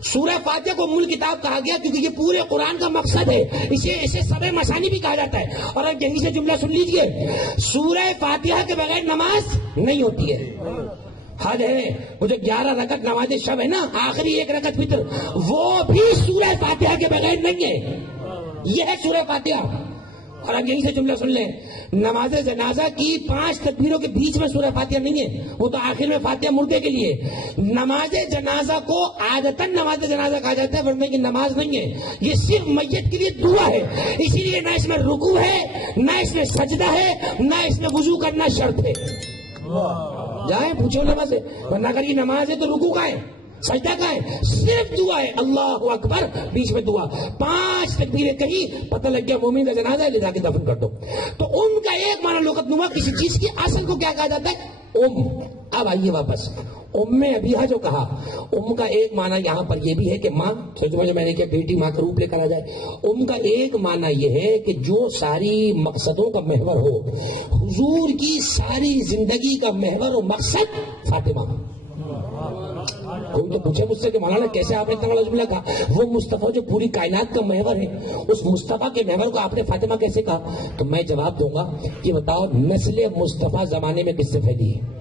سورہ فاتحہ کو ام الکتاب کہا گیا کیونکہ یہ پورے قرآن کا مقصد ہے، اسے سبع مثانی بھی کہا جاتا ہے۔ اور اب یہیں سے جملہ سن لیجئے، سورہ فاتحہ کے بغیر نماز نہیں ہوتی ہے۔ حد ہے وہ جو 11 رکعت نماز شب ہے نا، آخری 1 رکعت وتر، وہ بھی سورہ فاتحہ کے بغیر نہیں ہے، یہ ہے سورہ فاتحہ۔ اور اب یہیں سے جملہ سن لیں، نماز جنازہ کی 5 تکبیروں کے بیچ میں سورہ فاتحہ نہیں ہے، وہ تو آخر میں فاتحہ مردے کے لیے۔ نماز جنازہ کو عادتاً نماز جنازہ کہا جاتا ہے، ورنہ کی نماز نہیں ہے، یہ صرف میت کے لیے دعا ہے، اسی لیے نہ اس میں رکوع ہے نہ اس میں سجدہ ہے نہ اس میں وضو کرنا شرط ہے۔ جائیں پوچھو علماء سے، ورنہ اگر یہ نماز ہے تو رکوع کا ہے سجدہ کا ہے، صرف دعا ہے، اللہ اکبر بیچ میں دعا، 5 تکبیریں کہیں پتہ لگ گیا مومن کا جنازہ ہے، لے جا کے دفن کر دو۔ تو ان کا ایک معنی لغت نما کسی چیز کی اصل کو کیا کہا جاتا ہے؟ اب آئیے واپس ام ابیہا جو کہا، ام کا ایک معنی یہاں پر یہ بھی ہے کہ ماں، میں نے کہا بیٹی ماں کا روپ لے کر آ جائے. ام کا ایک معنی یہ ہے کہ جو ساری مقصدوں کا محور ہو، حضور کی ساری زندگی کا محور و مقصد فاطمہ. کوئی تو پوچھے مجھ سے کہ مولانا کیسے آپ نے اتنا بڑا جملہ کہا؟ وہ مصطفیٰ جو پوری کائنات کا محور ہے، اس مصطفیٰ کے محور کو آپ نے فاطمہ کیسے کہا؟ تو میں جواب دوں گا کہ بتاؤ نسل مصطفیٰ زمانے میں کس سے پھیلی ہے؟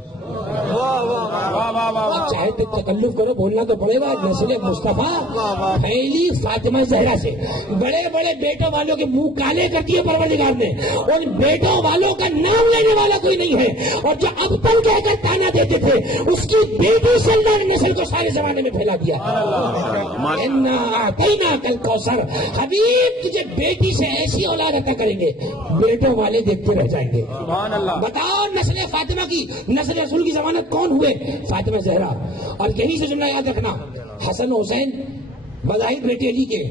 چاہے تو تکلف کرو، بولنا تو پڑے گا. نسل مصطفیٰ پھیلی فاطمہ زہرا سے. بڑے بڑے بیٹوں والوں کے منہ کالے کر دیے پروردگار نے، اور بیٹوں والوں کا نام لینے والا کوئی نہیں ہے. اور جو اب تک کہہ کر تانا دیتے تھے، اس کی بیٹی سے اللہ نے نسل کو سارے زمانے میں پھیلا دیا. کل کوثر حبیب تجھے بیٹی سے ایسی اولاد عطا کریں گے، بیٹوں والے دیکھتے رہ جائیں گے. بتاؤ نسل فاطمہ کی، نسل رسول کی ضمانت کون ہوئے؟ فاطمہ زہرا. اور یہی سے جملہ یاد رکھنا، حسن حسین بظاہر بیٹے علی کے،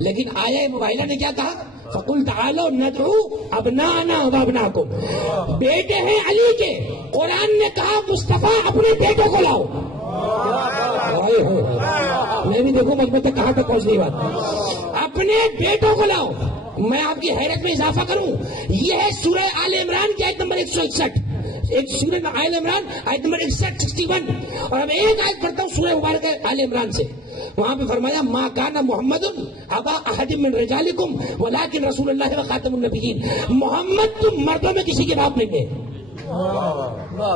لیکن آیا مباہلہ نے کیا کہا؟ فَقُلْ تَعَالَوْا نَدْعُوا أَبْنَاءَنَا وَأَبْنَاءَكُمْ. بیٹے ہیں علی کے. قرآن نے کہا مصطفیٰ اپنے بیٹوں کو لاؤ. میں بھی دیکھوں مجھ میں تک کہاں تک پہنچ نہیں بات. اپنے بیٹوں کو لاؤ. میں آپ کی حیرت میں اضافہ کروں، یہ ہے سورہ آل عمران کی آیت نمبر 161. ایک سورہ آل عمران آیت نمبر 61. اور اب ایک آیت پڑھتا ہوں سورہ مبارک آل عمران سے. وہاں پہ فرمایا ما کان محمد ابا احد من رجالکم ولکن رسول اللہ و خاتم النبیین. محمد تم مردوں میں کسی کے باپ نہیں ہے.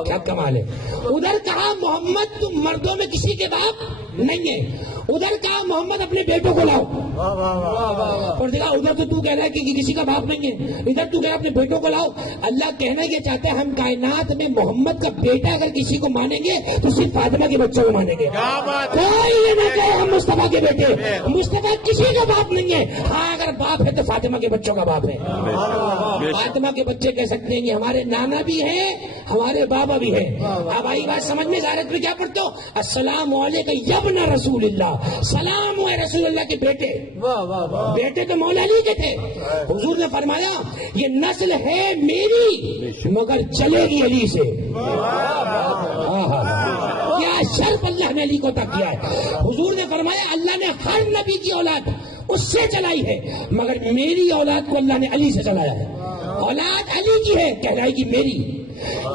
کیا کمال ہے. ادھر کہا محمد تم مردوں میں کسی کے باپ نہیں ہے، ادھر کہا محمد اپنے بیٹوں کو لاؤ. اور دیکھا ادھر تو کہہ رہا ہے کہ کسی کا باپ نہیں ہے، ادھر تو کہہ رہا ہے اپنے بیٹوں کو لاؤ. اللہ کہنا یہ چاہتے ہیں ہم کائنات میں محمد کا بیٹا اگر کسی کو مانیں گے تو صرف فاطمہ کے بچوں کو مانیں گے. کوئی یہ نہ کہے ہم مصطفیٰ کے بیٹے. مصطفیٰ کسی کا باپ نہیں ہے. ہاں اگر باپ ہے تو فاطمہ کے بچوں کا باپ ہے. فاطمہ کے بچے کہہ سکتے ہیں کہ ہمارے نانا بھی ہیں، ہمارے بابا بھی ہیں. اب آئی بات سمجھ میں، زیارت میں کیا پڑھتے ہو؟ السلام علیکم یبن رسول اللہ. سلام ہے رسول اللہ کے بیٹے. بیٹے تو مولا علی کے تھے. حضور نے فرمایا یہ نسل ہے میری مگر چلے گی علی سے. کیا شرف اللہ نے علی کو عطا کیا ہے. حضور نے فرمایا اللہ نے ہر نبی کی اولاد اس سے چلائی ہے مگر میری اولاد کو اللہ نے علی سے چلایا ہے. اولاد علی کی ہے کہلائے گی میری.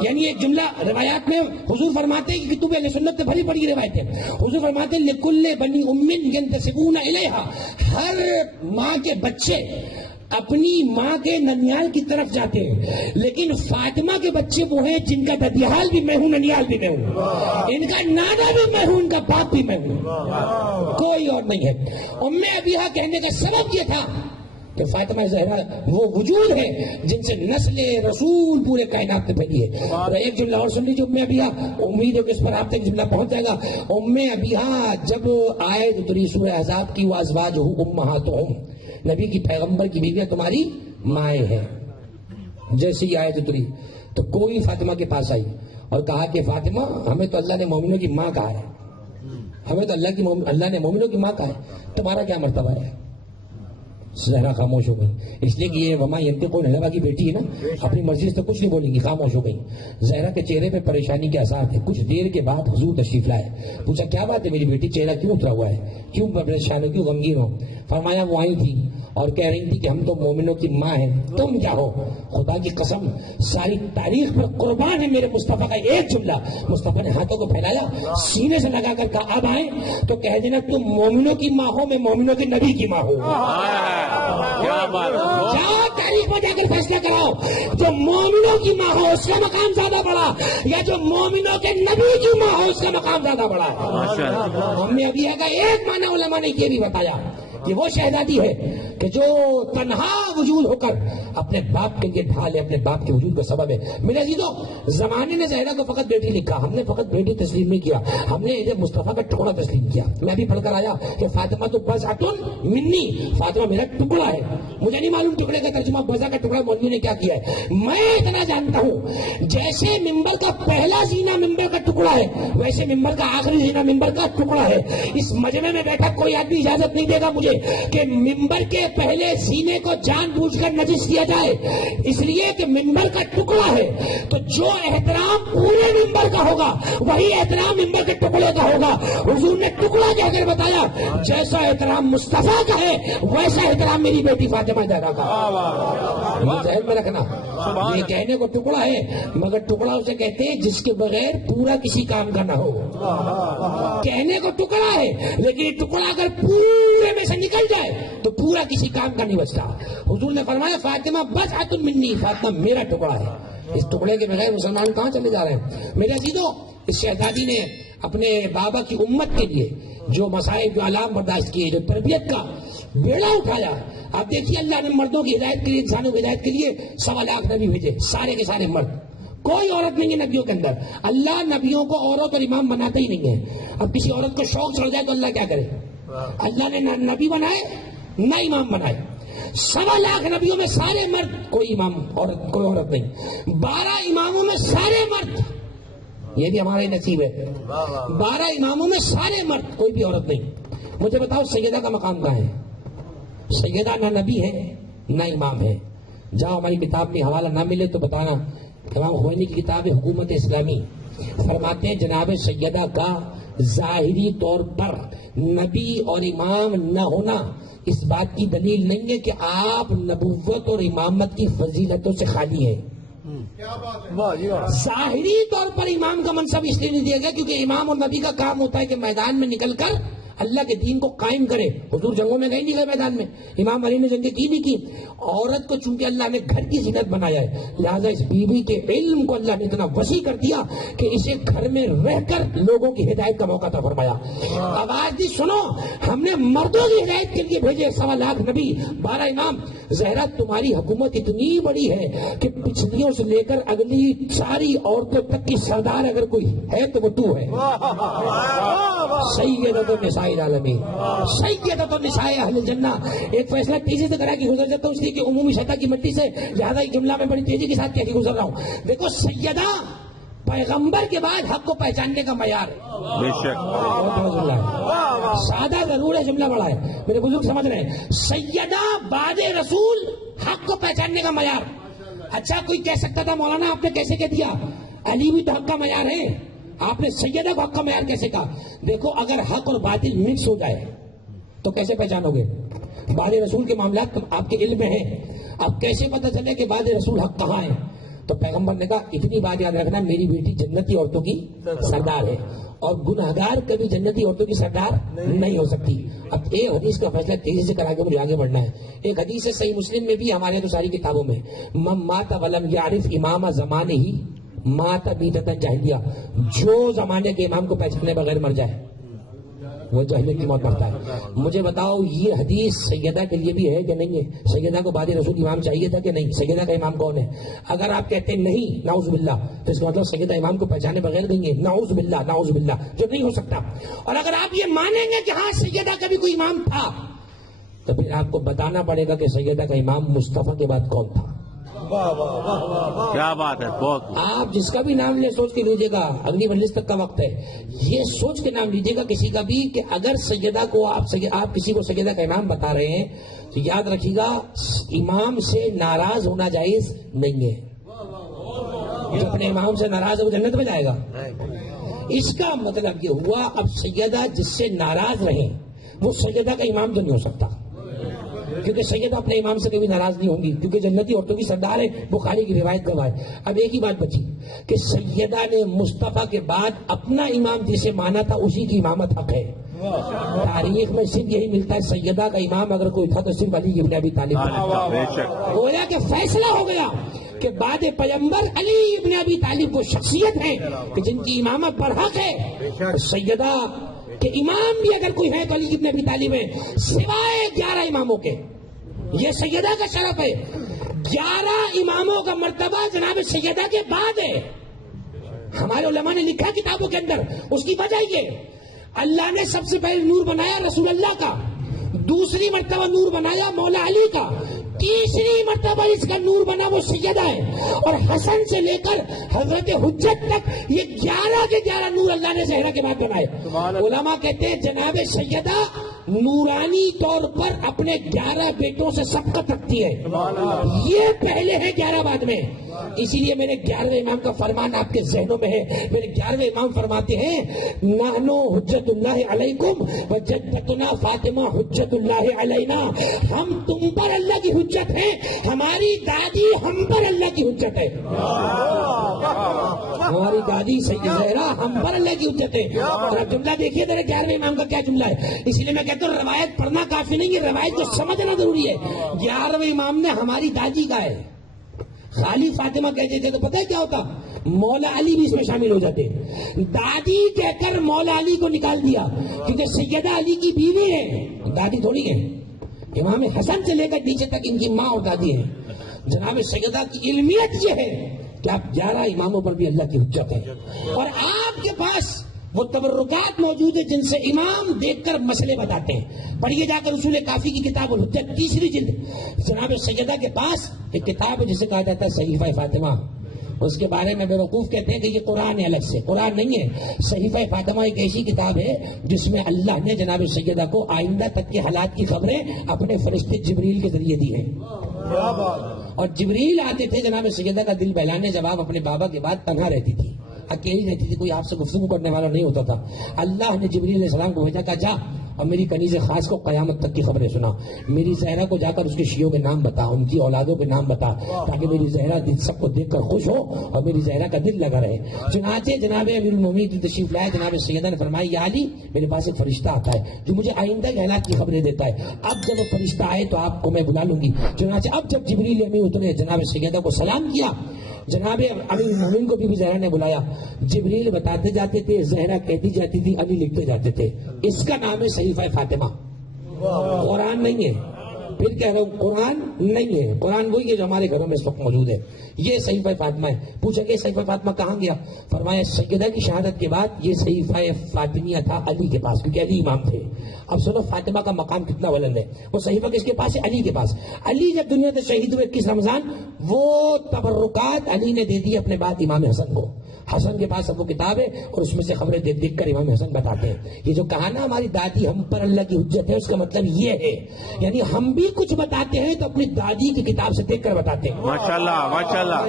یعنی ایک جملہ روایات میں حضور فرماتے ہیں کہ کتب اہل سنت میں بھری پڑی روایت ہے. حضور فرماتے ہیں لکل بنی ام ینتسبون الیہا. ہر ماں کے بچے اپنی ماں کے ننیال کی طرف جاتے ہیں، لیکن فاطمہ کے بچے وہ ہیں جن کا ددیال بھی میں ہوں، ننیال بھی میں ہوں، ان کا نانا بھی میں ہوں، ان کا باپ بھی میں ہوں، کوئی اور نہیں ہے. ام ابیہا کہنے کا سبب یہ تھا کہ فاطمہ زہرا وہ وجود ہے جن سے نسل رسول پورے کائنات میں پھیلی ہے. اور ایک جملہ اور سن لیجیے ام ابیہا، امید ہے کہ اس پر آپ تک جملہ پہنچ جائے گا. ام ابیہا جب آئے تو تری سورہ احزاب کی وازواجہ امہاتہم، نبی کی پیغمبر کی بیویاں تمہاری مائیں ہیں. جیسے ہی آئے تو تری تو کوئی فاطمہ کے پاس آئی اور کہا کہ فاطمہ ہمیں تو اللہ نے مومنوں کی ماں کہا ہے، ہمیں تو اللہ نے مومنوں کی ماں کہا ہے، تمہارا کیا مرتبہ ہے؟ زہرا خاموش ہو گئی، اس لیے کہ یہ وما ینطق عن الہویٰ کی بیٹی ہے نا، اپنی مرضی سے تو کچھ نہیں بولیں گی. خاموش ہو گئی. زہرا کے چہرے پہ پریشانی کے آثار تھے. کچھ دیر کے بعد حضور تشریف لائے. پوچھا کیا بات ہے میری بیٹی، چہرہ کیوں اترا ہوا ہے، کیوں پریشان ہو، کیوں غمگین ہو؟ فرمایا وہ آئی تھی اور کہہ رہی تھی کہ ہم تو مومنوں کی ماں ہیں، تم کیا ہو؟ خدا کی قسم ساری تاریخ پر قربان ہے میرے مصطفیٰ کا ایک جملہ. مصطفیٰ نے ہاتھوں کو پھیلایا، سینے سے لگا کر کہا اب آئیں تو کہہ دینا تم مومنوں کی ماں ہو، میں مومنوں کے نبی کی ماں ہوں. جاؤ تاریخ میں جا کر فیصلہ کراؤ، جو مومنوں کی ماں ہو اس کا مقام زیادہ بڑا یا جو مومنوں کے نبی کی ماں ہو اس کا مقام زیادہ بڑا ہے. ہم نے ابھی کا ایک معنی علماء نے یہ بھی بتایا کہ وہ شہزادی ہے کہ جو تنہا وجود ہو کر اپنے باپ کے لیے ڈھال ہے، اپنے باپ کے وجود کا سبب ہے. میرے عزیزو، زمانے نے زہرا کو فقط بیٹی لکھا، ہم نے فقط بیٹی تسلیم نہیں کیا، ہم نے مصطفیٰ کا ٹکڑا تسلیم کیا. میں بھی پڑھ کر آیا کہ فاطمہ تو بضعۃ منی، فاطمہ میرا ٹکڑا ہے. مجھے نہیں معلوم ٹکڑے کا ترجمہ بضع کا ٹکڑا مولوی نے کیا کیا ہے. میں اتنا جانتا ہوں جیسے ممبر کا پہلا زینہ ممبر کا ٹکڑا ہے، ویسے ممبر کا آخری زینہ ممبر کا ٹکڑا ہے. اس مجمع میں بیٹھا کوئی آدمی اجازت نہیں دے گا مجھے لیے کہ ممبر کے پہلے سینے کو جان بوجھ کر نجس کیا جائے، اس لیے کہ ممبر کا ٹکڑا ہے، تو جو احترام پورے ممبر کا ہوگا وہی احترام ممبر کے ٹکڑے کا ہوگا۔ حضور نے ٹکڑا کہہ کر بتایا جیسا احترام مصطفیٰ کا ہے ویسا احترام میری بیٹی فاطمہ زہرا کا۔ ذہن میں رکھنا، یہ کہنے کو ٹکڑا ہے مگر ٹکڑا اسے کہتے ہیں جس کے بغیر پورا کسی کام کا نہ ہو۔ کہنے کو ٹکڑا ہے لیکن یہ ٹکڑا اگر پورے میں سے نکل جائے تو پورا کسی کام کا نہیں بچتا۔ حضور نے فرمایا فاطمہ بضعۃ منی، فاطمہ میرا ٹکڑا ہے۔ اس ٹکڑے کے بغیر مسلمان کہاں چلے جا رہے ہیں؟ میرے عزیزو، اس شہزادی نے اپنے بابا کی امت کے لیے جو مصائب، جو علام برداشت کیے، جو تربیت کا بیڑا اٹھایا۔ آپ دیکھیے اللہ نے مردوں کی ہدایت کے لیے، انسانوں کی ہدایت کے لیے 1.25 لاکھ نبی بھیجے، سارے کے سارے مرد، کوئی عورت نہیں ہے نبیوں کے اندر۔ اللہ نبیوں کو عورت اور امام بناتا ہی نہیں ہے۔ اب کسی عورت کو شوق چڑھ جائے تو اللہ کیا کرے؟ اللہ نے نہ نبی بنائے نہ امام بنائے۔ 1.25 لاکھ نبیوں میں سارے مرد، کوئی امام عورت، کوئی عورت نہیں۔ 12 اماموں میں سارے مرد، یہ بھی ہمارا ہی نصیب ہے۔ 12 اماموں میں سارے مرد، کوئی بھی عورت نہیں۔ مجھے بتاؤ سیدہ کا مقام کہاں ہے؟ سیدہ نہ نبی ہے نہ امام ہے۔ جہاں ہماری کتاب میں حوالہ نہ ملے تو بتانا۔ امام خمینی کی کتاب حکومت اسلامی فرماتے ہیں جناب سیدہ کا ظاہری طور پر نبی اور امام نہ ہونا اس بات کی دلیل نہیں ہے کہ آپ نبوت اور امامت کی فضیلتوں سے خالی ہیں۔ ظاہری طور پر امام کا منصب اس لیے نہیں دیا گیا کیونکہ امام اور نبی کا کام ہوتا ہے کہ میدان میں نکل کر اللہ کے دین کو قائم کرے۔ حضور جنگوں میں گئے نہیں گئے میدان میں، امام علی نے جنگیں کی نہیں کی۔ عورت کو چونکہ اللہ نے گھر کی زینت بنایا ہے لہذا اس بیوی کے علم کو اللہ نے اتنا وسیع کر دیا کہ اسے گھر میں رہ کر لوگوں کی ہدایت کا موقع عطا فرمایا۔ آواز دی سنو، ہم نے مردوں کی ہدایت کے لیے بھیجے 1.25 لاکھ نبی، 12 امام۔ زہرا تمہاری حکومت اتنی بڑی ہے کہ پچھلیوں سے لے کر اگلی ساری عورتوں تک کی سردار اگر کوئی ہے تو وہ تو ہے۔ سیدۃ النساء العالمین، سیدۃ النساء اہل الجنہ۔ ایک فیصلہ تیزی سے کرا کے گزر جاتا ہوں اس لیے کہ عمومی سطح کی مٹی سے لہٰذا ایک جملہ میں بڑی تیزی کے ساتھ کہہ کے گزر رہا ہوں۔ دیکھو سیدہ پیغمبر کے بعد حق کو پہچاننے کا معیار ہے۔ بے شک سادہ ضرور ہے، جملہ بڑا ہے، میرے بزرگ سمجھ رہے ہیں۔ سیدہ بعد رسول حق کو پہچاننے کا معیار۔ اچھا کوئی کہہ سکتا تھا مولانا آپ نے کیسے کہہ دیا علی بھی تو حق کا معیار ہے، آپ نے سیدہ کو حق کا معیار کیسے کہا؟ دیکھو اگر حق اور باطل مکس ہو جائے تو کیسے پہچانو گے؟ بعد رسول کے معاملات آپ کے علم میں ہیں، اب کیسے پتہ چلے کہ بعد رسول حق کہاں ہے؟ تو پیغمبر نے کہا اتنی بات یاد رکھنا، میری بیٹی جنتی عورتوں کی سردار ہے اور گنہگار کبھی جنتی عورتوں کی سردار نہیں ہو سکتی۔ اب ایک حدیث کا فیصلہ تیزی سے کرا کے مجھے آگے بڑھنا ہے۔ ایک حدیث ہے صحیح مسلم میں بھی، ہمارے تو ساری کتابوں میں، من مات ولم یعرف امام زمانے ہی مات بیتۃ جاہلیہ، جو زمانے کے امام کو پہچانے بغیر مر جائے وہ جاہلیت کی موت مرتا ہے۔ مجھے بتاؤ یہ حدیث سیدہ کے لیے بھی ہے کہ نہیں ہے؟ سیدہ کو بعد رسول امام چاہیے تھا کہ نہیں؟ سیدہ کا امام کون ہے؟ اگر آپ کہتے ہیں نہیں نعوذ باللہ تو اس کا مطلب سیدہ امام کو پہچانے بغیر گئی ہے، نعوذ باللہ نعوذ باللہ، جو نہیں ہو سکتا۔ اور اگر آپ یہ مانیں گے کہ ہاں سیدہ کا بھی کوئی امام تھا تو پھر آپ کو بتانا پڑے گا کہ سیدہ کا امام مصطفیٰ کے بعد کون تھا۔ کیا بات ہے، بہت آپ جس کا بھی نام لے سوچ کے لیجیے گا، اگلی مجلس تک کا وقت ہے، یہ سوچ کے نام لیجیے گا کسی کا بھی کہ اگر سیدہ کو آپ کسی کو سیدہ کا امام بتا رہے ہیں تو یاد رکھیے گا امام سے ناراض ہونا جائز نہیں ہے۔ جو اپنے امام سے ناراض ہے وہ جنت میں جائے گا؟ اس کا مطلب یہ ہوا اب سیدہ جس سے ناراض رہے وہ سیدہ کا امام تو نہیں ہو سکتا، کیونکہ سیدہ اپنے امام سے کبھی ناراض نہیں ہوں گی کیونکہ جنتی عورتوں کی سردار ہے، بخاری کی روایت گواہ ہے۔ اب ایک ہی بات بچی کہ سیدہ نے مصطفیٰ کے بعد اپنا امام جسے مانا تھا اسی کی امامت حق ہے۔ تاریخ میں صرف یہی ملتا ہے سیدہ کا امام اگر کوئی تھا تو صرف علی ابن ابی طالب تھا۔ گویا کہ فیصلہ ہو گیا کہ بعد پیغمبر علی ابن ابی طالب وہ شخصیت ہے کہ جن کی امامت پر حق ہے۔ سیدہ کہ امام بھی اگر کوئی ہے تو علی ابن ابی طالب ہے، سوائے 11 اماموں کے۔ یہ سیدہ کا شرف ہے، 11 اماموں کا مرتبہ جناب سیدہ کے بعد ہے۔ ہمارے علماء نے لکھا کتابوں کے اندر، اس کی وجہ یہ اللہ نے سب سے پہلے نور بنایا رسول اللہ کا، دوسری مرتبہ نور بنایا مولا علی کا، تیسری مرتبہ اس کا نور بنا وہ سیدہ ہے، اور حسن سے لے کر حضرت حجت تک یہ 11 کے 11 نور اللہ نے زہرا کے بعد بنائے۔ علماء کہتے ہیں جناب سیدہ نورانی طور پر اپنے 11 بیٹوں سے سبقت رکھتی ہے. یہ پہلے ہے 11 بعد میں. اسی لیے میرے 11ویں امام کا فرمان آپ کے ذہنوں میں ہے. میرے 11ویں امام فرماتے ہیں نحنو حجت اللہ علیکم وجدتنا فاطمہ حجت اللہ علینا. ہم تم پر اللہ کی حجت ہے, ہماری دادی ہم پر اللہ کی حجت ہے. ہماری دادی سیدہ زہرا ہم پر اللہ کی حجت ہے. اور اب جملہ دیکھیے میرے 11ویں امام کا کیا جملہ ہے. اسی لیے میں کہتا ہوں روایت پڑھنا کافی نہیں ہے, روایت کو سمجھنا ضروری ہے. 11ویں امام نے ہماری دادی کا ہے. خالی فاطمہ کہتے تھے تو پتہ ہے کیا ہوتا, مولا علی بھی اس میں شامل ہو جاتے. دادی کہہ کر مولا علی کو نکال دیا, کیونکہ سیدہ علی کی بیوی ہے, دادی تھوڑی ہے. امام حسن سے لے کر نیچے تک ان کی ماں اور دادی ہیں. جناب سیدہ کی علمیت یہ ہے کہ آپ 11 اماموں پر بھی اللہ کی حجت ہے. اور آپ کے پاس وہ تبرکات موجود ہیں جن سے امام دیکھ کر مسئلے بتاتے ہیں. پڑھیے جا کر اصول کافی کی کتاب الحجت 3 جلد. جناب سیدہ کے پاس ایک کتاب ہے جسے کہا جاتا ہے صحیفہ فاطمہ. اس کے بارے میں بیوقوف کہتے ہیں کہ یہ قرآن ہے, الگ سے قرآن نہیں ہے. صحیفہ فاطمہ ایک ایسی کتاب ہے جس میں اللہ نے جناب سیدہ کو آئندہ تک کے حالات کی خبریں اپنے فرشتے جبریل کے ذریعے دی ہیں. اور جبریل آتے تھے جناب سیدہ کا دل بہلانے, جب آپ اپنے بابا کے بعد تنہا رہتی تھی, اکیلی رہتی تھی, کوئی آپ سے گفتگو کرنے والا نہیں ہوتا تھا. اللہ نے جبریل علیہ السلام کو بھیجا, کہا جا اور میری کنیز خاص کو قیامت تک کی خبریں سنا. میری زہرا کو جا کر اس کے شیعوں کے نام بتا, ان کی اولادوں کے نام بتا, تاکہ میری زہرا سب کو دیکھ کر خوش ہو اور میری زہرا کا دل لگا رہے. چنانچہ جناب امیر المومنین تشریف لائے. جناب سیدہ نے فرمایا یا علی میرے پاس ایک فرشتہ آتا ہے جو مجھے آئندہ کے حالات کی خبریں دیتا ہے. اب جب وہ فرشتہ آئے تو آپ کو میں بلا لوں گی. چنانچہ اب جب جبریل امین اترے, جناب سیدہ کو سلام کیا. جناب امیر المومنین کو بھی زہرا نے بلایا. جبریل بتاتے جاتے تھے, زہرا کہتی جاتی تھی, علی لکھتے جاتے تھے. اس کا نام ہے صحیفہ فاطمہ. قرآن نہیں ہے, پھر کہہ رہا ہوں قرآن نہیں ہے. قرآن وہی ہے جو ہمارے گھروں میں اس وقت موجود ہے. یہ صحیفہ فاطمہ ہے. پوچھا کہ صحیفہ فاطمہ کہاں گیا؟ فرمایا سیدہ کی شہادت کے بعد یہ صحیفہ فاطمیہ تھا علی کے پاس, کیونکہ علی امام تھے. اب سنو فاطمہ کا مقام کتنا بلند ہے. وہ صحیفہ کس کے پاس ہے؟ علی کے پاس. علی جب دنیا سے شہید ہوئے 21 رمضان, وہ تبرکات علی نے دے دی اپنے بعد امام حسن کو. حسن کے پاس اب وہ کتاب ہے اور اس میں سے خبریں دیکھ دیکھ کر امام حسن بتاتے ہیں. یہ جو کہا نا ہماری دادی ہم پر اللہ کی حجت ہے, اس کا مطلب یہ ہے یعنی ہم بھی کچھ بتاتے ہیں تو اپنی دادی کی کتاب سے دیکھ کر بتاتے ہیں. ماشاءاللہ ماشاءاللہ.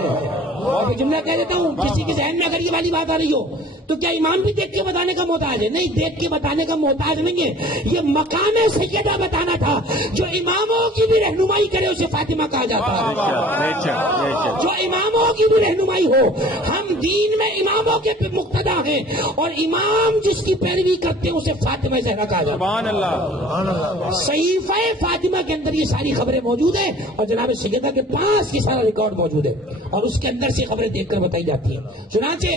اور یہ جملہ کہہ دیتا ہوں, کسی کے ذہن میں اگر یہ والی بات آ رہی ہو تو کیا امام بھی دیکھ کے بتانے کا محتاج ہے؟ نہیں, دیکھ کے بتانے کا محتاج نہیں ہے. یہ مقام سیدہ بتانا تھا. جو اماموں کی بھی رہنمائی کرے اسے فاطمہ کہا جاتا ہے. جو اماموں کی بھی رہنمائی ہو. ہم دین میں اماموں کے مقتدا ہیں اور امام جس کی پیروی کرتے ہیں اسے فاطمہ زہرا کہا جاتا ہے. سبحان اللہ. صحیفہ فاطمہ کے اندر یہ ساری خبریں موجود ہیں اور جناب سیدہ کے پاس یہ سارا ریکارڈ موجود ہے اور اس کے اندر سے خبریں دیکھ کر بتائی جاتی ہیں. چنانچہ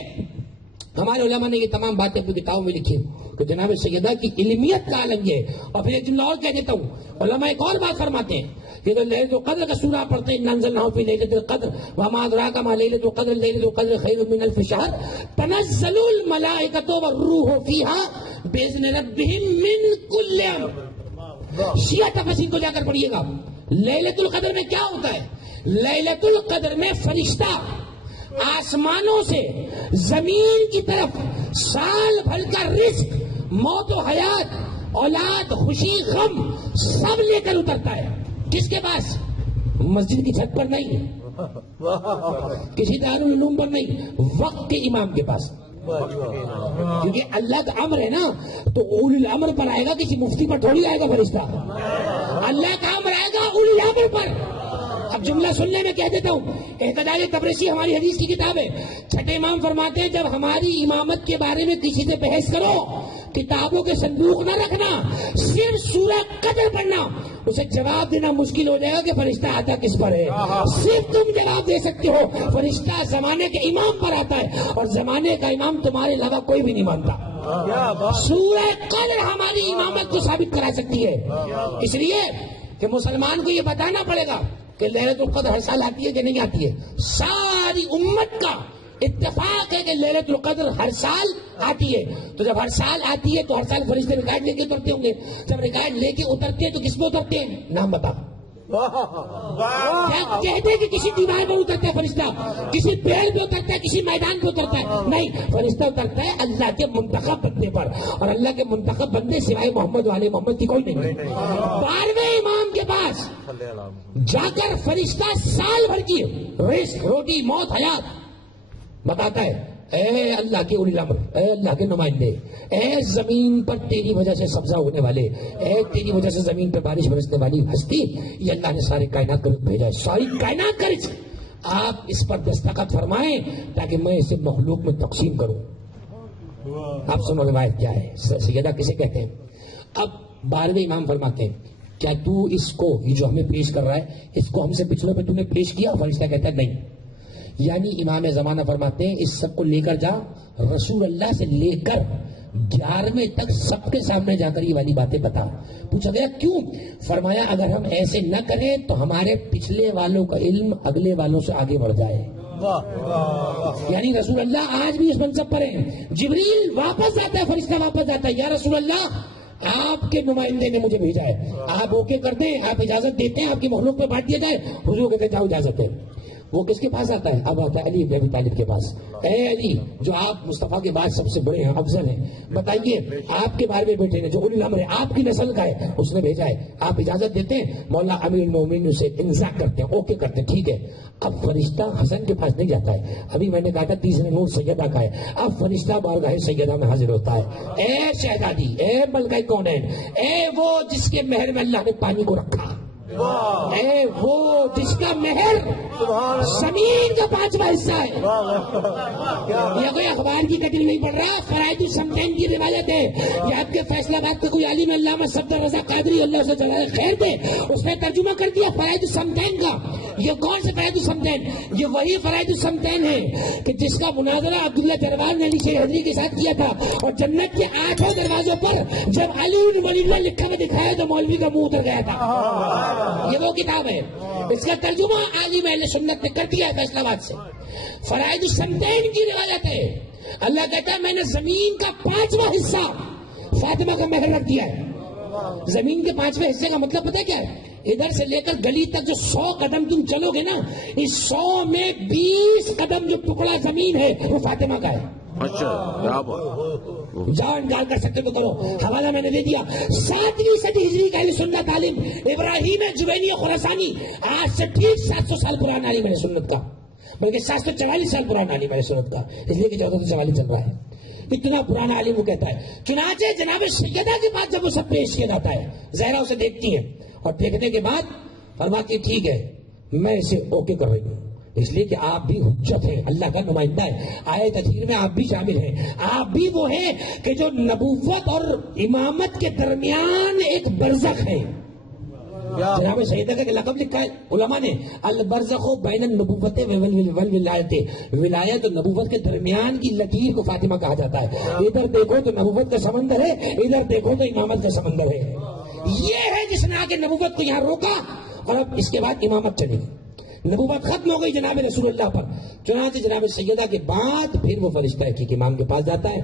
ہمارے علماء نے یہ تمام باتیں اپنی کتابوں میں لکھی کہ جناب سیدہ کی علمیت کا عالم یہ ہے. اور پھر ایک جملہ اور کہہ دیتا ہوں, علماء ایک اور بات فرماتے ہیں کہ جو لیلۃ القدر کا سورہ پڑھتے ہیں, انزلناہ فی لیلۃ القدر وما ادراک ما لیلۃ القدر لیلۃ القدر خیر من الف شہر تنزل الملائکۃ والروح فیہا باذن ربہم من کل امر. شیعہ تفسیر کو جا کر پڑھیے گا. لیلۃ القدر میں کیا ہوتا ہے؟ لیلۃ القدر میں فرشتہ آسمانوں سے زمین کی طرف سال بھر کا رزق, موت و حیات, اولاد, خوشی, غم سب لے کر اترتا ہے. کس کے پاس؟ مسجد کی چھت پر نہیں, کسی دارالعلوم پر نہیں, وقت کے امام کے پاس. کیونکہ اللہ کا امر ہے نا, تو اولی الامر پر آئے گا, کسی مفتی پر تھوڑی آئے گا فرشتہ. اللہ کا امر آئے گا اولی الامر پر. اب جملہ سننے میں کہہ دیتا ہوں, اعتدال تبریسی ہماری حدیث کی کتاب ہے, چھٹے امام فرماتے ہیں جب ہماری امامت کے بارے میں کسی سے بحث کرو, کتابوں کے صندوق نہ رکھنا, صرف سورہ قدر پڑھنا. اسے جواب دینا مشکل ہو جائے گا کہ فرشتہ آتا کس پر ہے. صرف تم جواب دے سکتے ہو فرشتہ زمانے کے امام پر آتا ہے, اور زمانے کا امام تمہارے علاوہ کوئی بھی نہیں مانتا. سورہ قدر ہماری امامت کو ثابت کرا سکتی ہے. اس لیے کہ مسلمان کو یہ بتانا پڑے گا کہ لیلۃ القدر ہر سال آتی ہے کہ نہیں آتی ہے. ساری امت کا اتفاق ہے کہ لیلۃ القدر ہر سال آتی ہے. تو جب ہر سال آتی ہے تو ہر سال فرشتے ریکارڈ لے کے اترتے ہوں گے. جب ریکارڈ لے کے اترتے ہیں تو کس میں اترتے ہیں؟ نام بتا. کیا کہتے ہیں کہ کسی دیوار پر اترتا ہے فرشتہ، کسی پیڑ پہ اترتا ہے، کسی میدان پہ اترتا ہے؟ نہیں، فرشتہ اترتا ہے اللہ کے منتخب بندے پر، اور اللہ کے منتخب بندے سوائے محمد والے محمد کی کوئی نہیں۔ 12ویں امام کے پاس جا کر فرشتہ سال بھر کی رزق، روٹی، موت، حیات بتاتا ہے۔ اے اللہ کے اولی الامر، اے اللہ کے نمائندے، اے زمین پر تیری وجہ سے سبزہ ہونے والے، اے تیری وجہ سے زمین پر بارش برسنے والی ہستی، یہ اللہ نے سارے کائنات کو بھیجا ہے، ساری کائنات کا رزق، آپ اس پر دستخط فرمائیں تاکہ میں اسے مخلوق میں تقسیم کروں۔ آپ سنو روایت کیا ہے، سیدہ کسے کہتے ہیں؟ اب 12ویں امام فرماتے ہیں کیا تو اس کو، یہ جو ہمیں پیش کر رہا ہے، اس کو ہم سے پچھلے پہ تو نے پیش کیا؟ فرشتہ کہتا ہے نہیں۔ یعنی امام زمانہ فرماتے ہیں اس سب کو لے کر جا، رسول اللہ سے لے کر 11ویں تک سب کے سامنے جا کر یہ والی باتیں بتا۔ پوچھا گیا کیوں؟ فرمایا اگر ہم ایسے نہ کریں تو ہمارے پچھلے والوں کا علم اگلے والوں سے آگے بڑھ جائے۔ یعنی رسول اللہ آج بھی اس منصب پر ہیں۔ جبریل واپس جاتا ہے، فرشتہ واپس جاتا ہے، یا رسول اللہ آپ کے نمائندے نے مجھے بھیجا ہے، آپ اوکے کر دیں، آپ اجازت دیتے ہیں، آپ کی مخلوق پہ بانٹ دیا جائے۔ حضور کہتے ہیں جاؤ اجازت ہے۔ وہ کس کے پاس آتا ہے؟ اب آتا ہے علی بن ابی طالب کے پاس۔ اے علی جو آپ مصطفیٰ کے بعد سب سے بڑے ہیں، افضل ہیں، بتائیے آپ کے 12ویں بیٹے نے جو اولی الامر ہے، آپ کی نسل کا ہے، اس نے بھیجا ہے، آپ اجازت دیتے ہیں؟ مولا امیر المومنین اسے انزا کرتے ہیں، اوکے کرتے ہیں، ٹھیک ہے۔ اب فرشتہ حسن کے پاس نہیں جاتا ہے، ابھی میں نے کہا تھا تیسرے نور سیدہ کا ہے، اب فرشتہ بارگاہ سیدہ میں حاضر ہوتا ہے۔ اے شہزادی، اے ملکہ کونین، اے وہ جس کے مہر میں اللہ نے پانی کو رکھا، اے وہ جس کا مہر زمین کا 5واں حصہ ہے۔ یہ کوئی اخبار کی کٹنگ نہیں پڑ رہا، فرائض الصمدین کی روایت ہے۔ یہ آپ کے فیصلہ باد کا کوئی عالم علامہ صفدر رضا قادری اللہ سے جزائے خیر دے، اس نے ترجمہ کر دیا فرائض الصمدین کا۔ یہ کون سے فرائض الصمدین؟ یہ وہی فرائض الصمدین ہے کہ جس کا مناظرہ عبداللہ جروار نے علی شیر حضری کے ساتھ کیا تھا، اور جنت کے 8 دروازوں پر جب علی بن ولی اللہ لکھا ہوا دکھایا تو مولوی کا منہ اتر گیا تھا۔ یہ وہ کتاب ہے، اس کا ترجمہ عالم اہل سنت نے کر دیا ہے فیصلہ آباد سے۔ فرائض الصمدین کی روایت ہے، اللہ کہتا ہے میں نے زمین کا 5واں حصہ فاطمہ کا مہر رکھ دیا ہے۔ زمین کے 5ویں حصے کا مطلب پتہ کیا ہے؟ ادھر سے لے کر گلی تک جو 100 قدم تم چلو گے نا، اس 100 میں 20 قدم جو ٹکڑا زمین ہے وہ فاطمہ کا ہے۔ جاؤ انکار کر سکتے تو کرو، حوالہ میں نے دے دیا۔ 7ویں صدی ہجری کا اہل سنت عالم ابراہیم جوینی خراسانی، آج سے ٹھیک 700 سال پرانا عالم اہل سنت کا، بلکہ 744 سال پرانا عالم اہل سنت کا، اس لیے کہ 1444 چل رہا ہے، اتنا پرانا عالم وہ کہتا ہے۔ چنانچہ جناب سیدہ کے بعد جب وہ سب پیش کیا جاتا ہے، زہرا اسے دیکھتی ہے، اور دیکھنے کے بعد فرماتی ٹھیک ہے میں اسے اوکے کر رہی ہوں، اس لیے کہ آپ بھی حجت ہیں، اللہ کا نمائندہ ہے، آئے تطہیر میں آپ بھی شامل ہیں، آپ بھی وہ ہیں کہ جو نبوت اور امامت کے درمیان ایک برزخ ہے۔ جناب سیدہ کا لقب لکھا ہے علماء نے، البرزخ بین النبوت والولایت، ولایت اور نبوت کے درمیان کی لکیر کو فاطمہ کہا جاتا ہے۔ ادھر دیکھو تو نبوت کا سمندر ہے، ادھر دیکھو تو امامت کا سمندر ہے۔ یہ ہے جس نے آگے نبوت کو یہاں روکا، اور اب اس کے بعد امامت چلے گی، نبوت ختم ہو گئی جناب رسول اللہ پر۔ چنانچہ جناب سیدہ کے بعد پھر وہ فرشتہ ایک امام کے پاس جاتا ہے،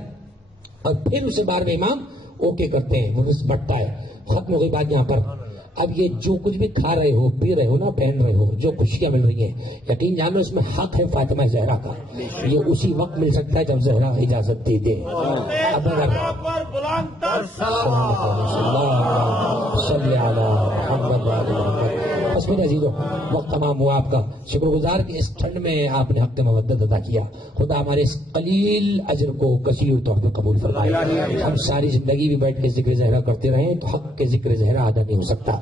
اور پھر اسے 12ویں امام اوکے کرتے ہیں، وہ بٹتا ہے، ختم ہو گئی بات یہاں پر۔ اب یہ جو کچھ بھی کھا رہے ہو، پی رہے ہو نا، پہن رہے ہو، جو خوشیاں مل رہی ہیں، یقین جانو اس میں حق ہے فاطمہ زہرا کا، یہ اسی وقت مل سکتا ہے جب زہرا اجازت دے دے۔ اب اگر بس میرے عزیزو وقت تمام ہوا آپ کا، شکر گزار کہ اس ٹھنڈ میں آپ نے حق مودت ادا کیا، خدا ہمارے اس قلیل اجر کو کثیر طور پہ قبول فرمائے۔ ہم ساری زندگی بھی بیٹھ کے ذکر زہرا کرتے رہیں تو حق کے ذکر زہرا ادا نہیں ہو سکتا،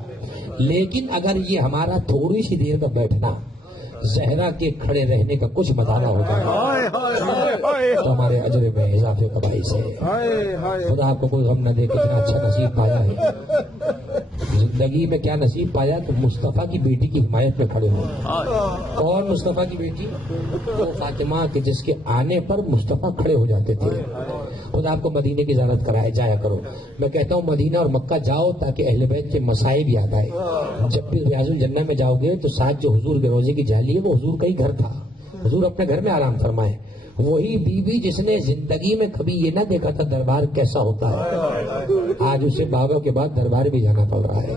لیکن اگر یہ ہمارا تھوڑی سی دیر کا بیٹھنا زہرا کے کھڑے رہنے کا کچھ مدانہ ہو جائے تو ہمارے اجر میں اضافے کا باعث ہے۔ خدا آپ کو کوئی غم نہ دے، کتنا اچھا نصیب پایا ہے زندگی میں، کیا نصیب پایا کہ مصطفیٰ کی بیٹی کی حمایت میں کھڑے ہو۔ کون مصطفیٰ کی بیٹی؟ وہ فاطمہ کہ جس کے آنے پر مصطفیٰ کھڑے ہو جاتے تھے۔ خدا آپ کو مدینے کی زیارت کرائے، جایا کرو۔ میں کہتا ہوں مدینہ اور مکہ جاؤ تاکہ اہل بیت کے مصائب یاد آئے۔ جب بھی ریاض الجنہ میں جاؤ گے تو ساتھ جو حضور کے روزے کی جالی ہے وہ حضور کا ہی گھر تھا، حضور اپنے گھر میں آرام فرمائے۔ وہی بیوی جس نے زندگی میں کبھی یہ نہ دیکھا تھا دربار کیسا ہوتا ہے، آج اسے بابا کے بعد دربار بھی جانا پڑ رہا ہے۔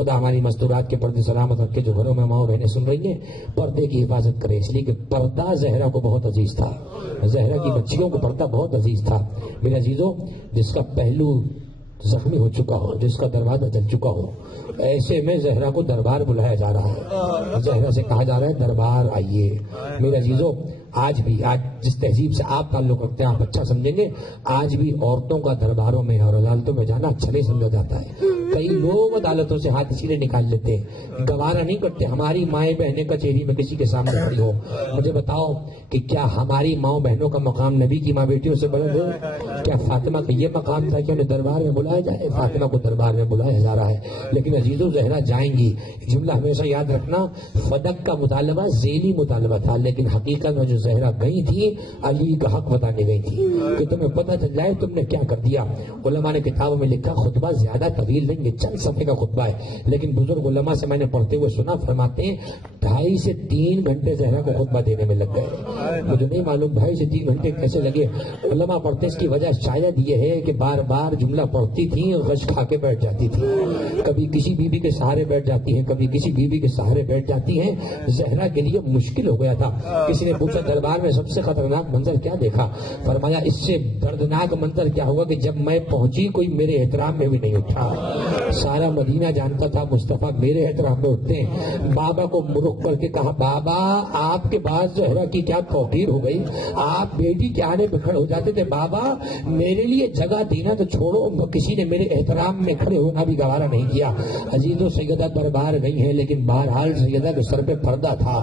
خدا ہماری مستورات کے پردے سلامت رکھے. جو گھروں میں ماں بہنیں سن رہی ہیں پردے کی حفاظت کرے، اس لیے کہ پردہ زہرا کو بہت عزیز تھا. زہرا کی بچیوں کو پردہ بہت عزیز تھا. میرے عزیزوں، جس کا پہلو زخمی ہو چکا ہو، جس کا دروازہ جل چکا ہو، ایسے میں زہرا کو دربار بلایا جا رہا ہے. زہرا سے کہا جا رہا ہے دربار آئیے. میرے عزیزوں، آج جس تہذیب سے آپ تعلق رکھتے ہیں آپ اچھا سمجھیں گے، آج بھی عورتوں کا درباروں میں اور عدالتوں میں جانا اچھا نہیں سمجھا جاتا ہے. کئی لوگ عدالتوں سے ہاتھ اسی لیے نکال لیتے ہیں، گوارا نہیں کرتے. ہماری مائیں بہنیں کچہری میں کسی کے سامنے کھڑی ہو، مجھے بتاؤ کہ کیا ہماری ماں بہنوں کا مقام نبی کی ماں بیٹیوں سے بلند ہے؟ کیا فاطمہ کا یہ مقام تھا کہ انہیں دربار میں بلایا جائے؟ فاطمہ کو دربار میں بلایا جا رہا ہے. لیکن عزیزوں، زہرا جائیں گی. جملہ ہمیشہ یاد رکھنا، فدق کا مطالبہ ذیلی مطالبہ تھا، لیکن حقیقت میں جو زہرا گئی تھی علی کا حق بتانے گئی تھی کہ تمہیں پتہ چل جائے تم نے کیا کر دیا. علماء نے کتابوں میں لکھا، خطبہ زیادہ طویل نہیں ہے، چند صفحے کا خطبہ ہے، لیکن بزرگ علماء سے میں نے پڑھتے ہوئے سنا، فرماتے ہیں 2.5 سے 3 گھنٹے زہرا کو خطبہ دینے میں لگ گئے. مجھے نہیں معلوم 2.5 سے 3 گھنٹے کیسے لگے. علماء پڑھتے اس کی وجہ شاید یہ ہے کہ بار بار جملہ پڑھتی تھی اور غش کھا کے بیٹھ جاتی تھی. کبھی کسی بیوی کے سہارے بیٹھ جاتی ہیں، کبھی کسی بیوی کے سہارے بیٹھ جاتی ہیں. زہرا کے لیے مشکل ہو گیا تھا. کسی نے پوچھا دربار میں سب سے خطرناک منظر کیا دیکھا؟ فرمایا اس سے دردناک منظر کیا ہوا کہ جب میں پہنچی کوئی میرے احترام میں بھی نہیں اٹھا. سارا مدینہ جانتا تھا مصطفیٰ میرے احترام میں اٹھتے ہیں. بابا کو رخ کر کے کہا، بابا آپ کے بعد زہرا کی کیا توقیر ہو گئی، آپ بیٹی کے آنے پہ کھڑے ہو جاتے تھے. بابا میرے لیے جگہ دینا تو چھوڑو، کسی نے میرے احترام میں کھڑے ہونا بھی گوارا نہیں کیا. عزیزو، سیدہ دربار گئی ہے، لیکن بہرحال سیدہ کے سر پہ پردہ تھا.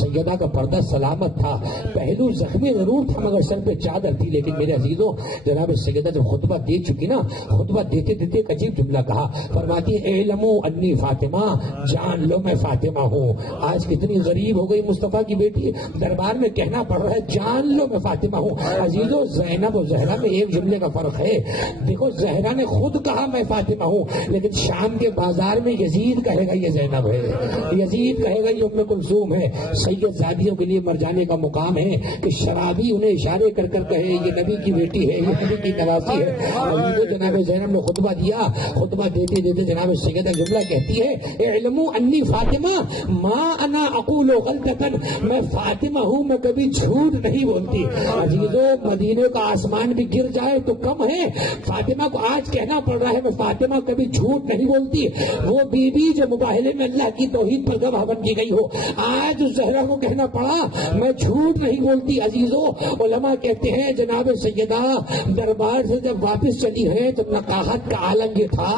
سیدہ کا پردہ سلامت تھا، پہلو زخمی ضرور تھا مگر سر پہ چادر تھی. لیکن میرے عزیزو، جناب سیدہ جب خطبہ دے چکی نا، خطبہ دیتے دیتے ایک عجیب جملہ کہا. فرماتی اعلموا انی فاطمہ، جان لو میں فاطمہ ہوں. آج کتنی غریب ہو گئی مصطفیٰ کی بیٹی، دربار میں کہنا پڑ رہا ہے جان لو میں فاطمہ ہوں. عزیزو، زینب و زہرا میں ایک جملے کا فرق ہے. دیکھو زہرا نے خود کہا میں فاطمہ ہوں، لیکن شام کے بازار میں یزید کہے گا یہ زینب ہے، یزید کہے گا یہ ام کلثوم ہے. سید زادیوں کے لیے مر جانے کا مقام ہے کہ شرابی انہیں اشارے کر کر کہے یہ نبی کی بیٹی ہے، یہ نبی کی نواسی ہے. جناب زینب نے خطبہ دیا. خطبہ دیتے دیتے جناب سیدہ جملہ کہتی ہے اعلموا انی فاطمہ ما انا اقول غلطۃ، میں فاطمہ ہوں، میں کبھی جھوٹ نہیں بولتی. عزیزو، مدینے کا آسمان بھی گر جائے تو کم ہے، فاطمہ کو آج کہنا پڑ رہا ہے میں فاطمہ کبھی جھوٹ نہیں بولتی. وہ بیوی جو مباہلے میں اللہ کی توحید پر گواہ بن کی گئی ہو، آج زہرا کو کہنا پڑا میں جھوٹ نہیں بولتی. عزیزو، علماء کہتے ہیں جناب سیدہ دربار سے جب واپس چلی ہے تو نقاہت کا عالم یہ تھا،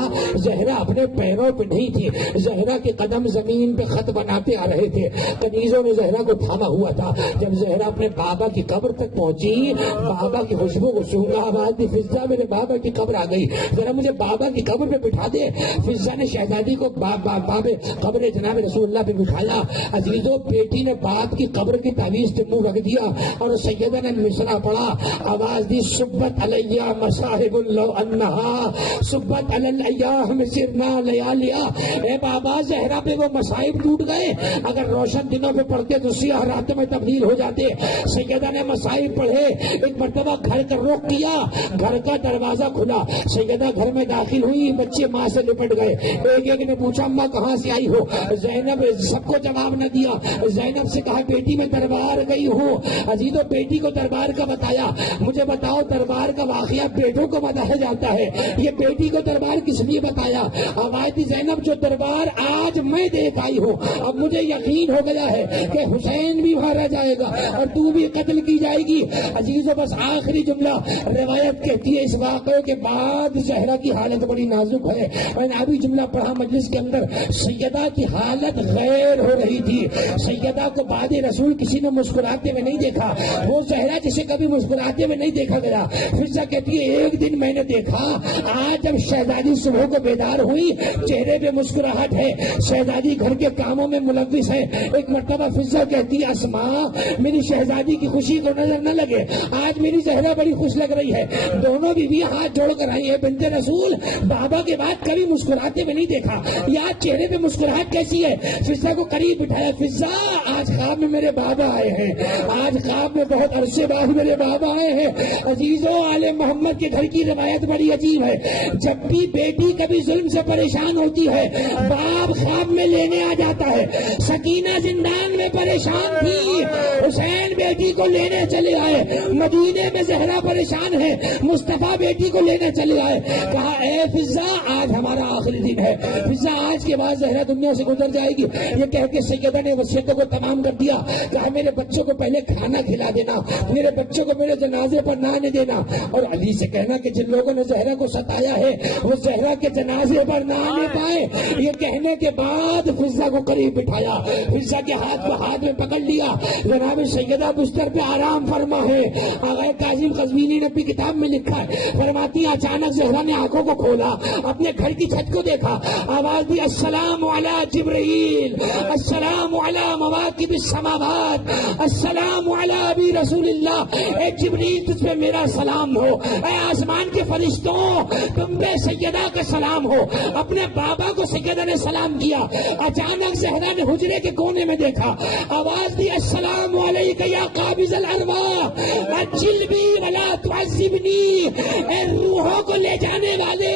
زہرا اپنے پیروں پہ نہیں تھی. زہرا کے قدم زمین پہ خط بناتے آ رہے تھے، کنیزوں نے زہرا کو تھاما ہوا تھا. جب زہرا اپنے بابا کی قبر تک پہنچی، بابا کی خوشبو کو سونگا، آواز دی فضا میرے بابا کی قبر آ گئی، ذرا مجھے بابا کی قبر پہ بٹھا دے. فضا نے شہزادی کو قبر جناب رسول اللہ پہ بٹھایا. عزیزو، بیٹی نے باپ کی قبر کی تعویذ سے منہ رکھ دیا اور سیدہ نے مصرع پڑھا، آواز دی سبت علیہ مصاحب لو انہا سبت علی الایام سرنا لیالیا. اے بابا، زہرا پہ وہ مصائب ٹوٹ گئے، اگر روشن دنوں پہ پڑھتے تو سیاہ راتوں میں تبدیل ہو جاتے. سیدہ نے مصائب پڑھے، ایک مرتبہ گھر کا رخ کیا، گھر کا دروازہ کھلا، سیدہ گھر میں داخل ہوئی، بچے ماں سے لپٹ گئے. ایک ایک نے پوچھا اماں کہاں سے آئی ہو؟ زینب سب کو جواب نہ دیا. زینب سے کہا بیٹی میں دربار گئی ہوں. عزیزو، بیٹی کو دربار کا بتایا. مجھے بتاؤ دربار کا واقعہ بیٹوں کو بتایا جاتا ہے، یہ بیٹی کو دربار کس لیے بتایا؟ آواز دی زینب جو دربار آج میں دیکھ آئی ہوں، اب مجھے یقین ہو گیا ہے کہ حسین بھی مارا جائے گا اور تو بھی قتل کی جائے گی. عزیزو، بس آخری جملہ روایت کہتی ہے اس واقعے کے بعد زہرا کی حالت بڑی نازک ہے. میں نے ابھی جملہ پڑھا مجلس کے اندر، سیدہ کی حالت غیر ہو رہی تھی. سیدہ کو بعد رسول کسی نے مسکراتے ہوئے نہیں دیکھا، وہ زہرا جسے کبھی مسکراتے ہوئے نہیں دیکھا گیا. فضا کہتی ہے ایک دن میں نے دیکھا، آج جب شہزادی صبح کو بیدار ہوئی چہرے پہ مسکراہٹ ہے، شہزادی گھر کے کاموں میں ملوث ہے. ایک مرتبہ فضا کہتی ہے اسماء میری شہزادی کی خوشی کو نظر نہ لگے، آج میری زہرا بڑی خوش لگ رہی ہے. دونوں بیویاں ہاتھ جوڑ کر آئی ہیں، بنت رسول بابا کے بعد کبھی مسکراتے ہوئے نہیں دیکھا، یا چہرے پہ مسکراہٹ کیسی ہے؟ فضا کو قریب بٹھایا، فضا آج خواب میں میرے بابا آئے ہیں، آج خواب میں بہت عرصے بعد میرے بابا آئے ہیں. عزیزو، آل محمد کے گھر کی روایت بڑی عجیب ہے، جب بھی بیٹی کبھی بھی ظلم سے پریشان ہوتی ہے، باپ خواب میں لینے آ جاتا ہے۔ سکینہ زندان میں پریشان تھی، حسین بیٹی کو لینے چلے آئے۔ مدینے میں زہرا پریشان ہے، مصطفیٰ بیٹی کو لینے چلے آئے۔ کہا اے فضا آج ہمارا آخری دن ہے، فضا آج کے بعد زہرا دنیا سے گزر جائے گی۔ یہ کہہ کے سیدہ نے وصیتوں کو تمام کر دیا۔ کہا میرے بچوں کو پہلے کھانا کھلا دینا، میرے بچوں کو میرے جنازے پر نہ آنے دینا، اور علی سے کہنا کہ جن لوگوں نے زہرا کو ستایا ہے وہ زہرا کے جنازے پر نہ آنے پائے۔ یہ کہنے کے بعد فضا کو قریب بٹھایا، فضا کے ہاتھ کو ہاتھ میں پکڑ لیا۔ جناب سیدہ بستر پہ آرام فرما ہے۔ آغا کاظم قزوینی نے اپنی کتاب میں لکھا ہے، فرماتی اچانک زہرا نے آنکھوں کو کھولا، اپنے گھر کی چھت کو دیکھا، آواز دی السلام علی جبرائیل، السلام علی مواکب السماوات، السلام علی ابی رسول اللہ۔ اے جبریل تجھ پہ میرا سلام ہو، اے آسمان کے فرشتوں تم پہ سیدہ کا سلام ہو۔ اپنے بابا کو سیدہ نے سلام کیا۔ اچانک زہرا نے حجرے کے کونے میں دیکھا، آواز دی السلام علیکہ یا قابض الارواح اجل بی ولا تعذبنی، اے روحوں کو لے جانے والے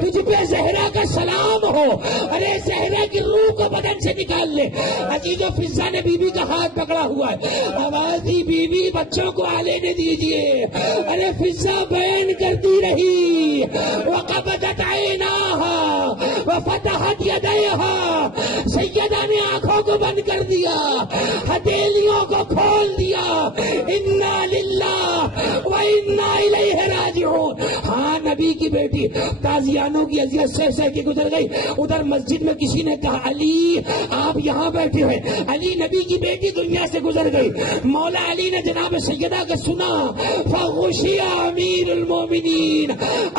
تجھ پہ زہرا کا سلام ہو، ارے زہرا کی روح کو بدن سے نکال لے۔ عزیز و فضا نے بی بی کا ہاتھ پکڑا ہوا ہے، آواز دی بی بی بچوں کو آ لینے دیجئے۔ ارے فضا بیان کرتی رہی، وقبضت عیناها وفتحت یدیها، سیدہ نے آنکھوں کو بند کر دیا، ہتھیلیوں کو کھول دیا۔ انا للہ و انا الیہ راجعون۔ ہاں نبی کی بیٹی تازیانوں کی اذیت سہ کے گزر گئی۔ ادھر مسجد میں کسی نے کہا علی آپ یہاں بیٹھے ہیں، علی نبی کی بیٹی دنیا سے گزر گئی۔ مولا علی نے جناب سیدہ کا سنا، فغشی امیر المومنین،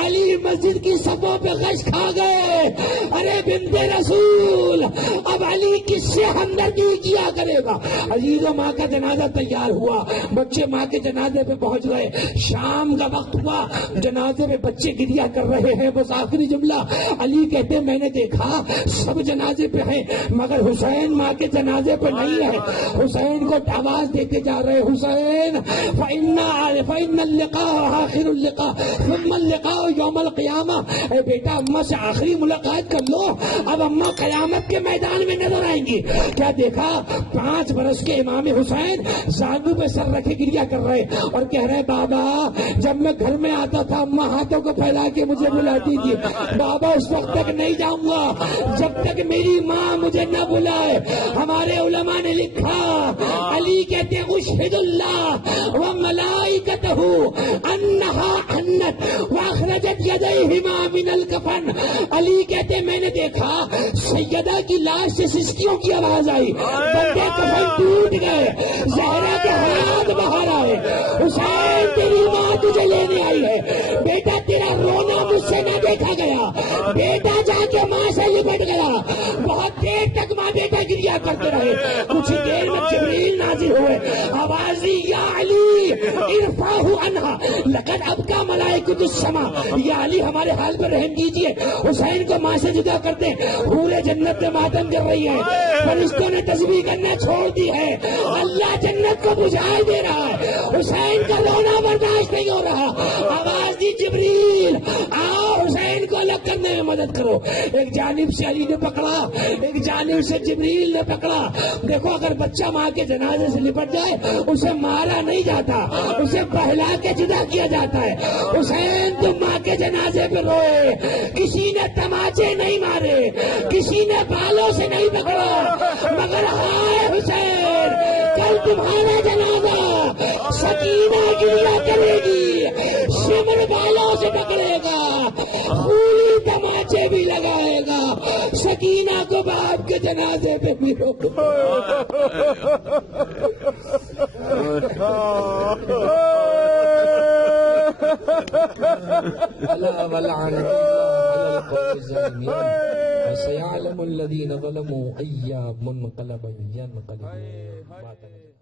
علی مسجد کی صفوں پہ غش کھا گئے۔ ارے بنت رسول اب علی کس سے ہمدردی کیا کرے گا؟ عزیزو ماں کا جنازہ تیار ہوا، بچے ماں کے جنازے پہ پہنچ گئے۔ شام کا وقت ہوا، جنازے پہ بچے گریا کر رہے ہیں۔ بس آخری جملہ علی کہتے میں نے دیکھا سب جنازے پہ ہیں مگر حسین ماں کے جنازے پہ نہیں ہے۔ حسین کو آواز دیتے جا رہے، حسین فإن اللقاء آخر اللقاء ثم اللقاء یوم القیامہ۔ اے بیٹا اماں سے آخری ملاقات کر لو، اب اماں قیامت کے میدان میں نظر آئیں گی۔ کیا دیکھا 5 برس کے امام حسین زانو پہ سر رکھے گریا کر رہے اور کہہ رہے بابا جب میں گھر میں آتا تھا اماں ہاتھوں کو پھیلا کے مجھے بلاتی تھی، بابا اس وقت تک نہیں جاؤں گا جب تک میری ماں مجھے نہ بلائے۔ ہمارے علماء نے لکھا، علی کہتے اشہد اللہ و ملائکتہ انہا انت واخرجت یدیہما من الکفن۔ علی کہتے میں نے دیکھا سیدہ کی لاش سے سسکیوں کی آواز آئی، بندے کفن ٹوٹ گئے، زہرا کے ہاتھ باہر آئے۔ حسین تیری ماں تجھے لینے آئی ہے، بیٹا تیرا رونا مجھ سے نہ دیکھا گیا، بیٹا جا کے ماں سے لپٹ گیا۔ بہت دیر تک ماں بیٹا گریا کرتے رہے، کچھ دیر میں جبریل نازل ہوئے، آواز دی یا علی ارفعہ عنہا لقد ابکا ملائکۃ السما، یا علی ہمارے حال پر رحم کیجئے، حسین کو ماں سے جدا کر دیں۔ حور جنت میں ماتم کر رہی ہے، فرشتوں نے تسبیح کرنا چھوڑ دی ہے، اللہ جنت کو بجھا دے رہا ہے، حسین کا رونا برداشت نہیں ہو رہا۔ آواز دی جبریل آؤ حسین کو الگ کرنے میں مدد کرو۔ ایک جانب سے علی نے پکڑا، ایک جانب سے جبریل نے پکڑا۔ دیکھو اگر بچہ ماں کے جنازے سے لپٹ جائے اسے مارا نہیں جاتا، اسے بہلا کے جدا کیا جاتا ہے۔ حسین تم ماں کے جنازے پہ روئے، کسی نے تماچے نہیں مارے، کسی نے بالوں سے نہیں پکڑا، مگر ہائے حسین کل تمہارا جنازہ سکینہ گریا کرے گی، سمر بالوں سے پکڑے گا، پھولی تماچے بھی لگائے گا، سکینہ کو باپ کے جنازے پہ بھی روکو۔ ألا ولعنة الله على القوم الظالمين وسيعلم الذين ظلموا أي منقلب ينقلبون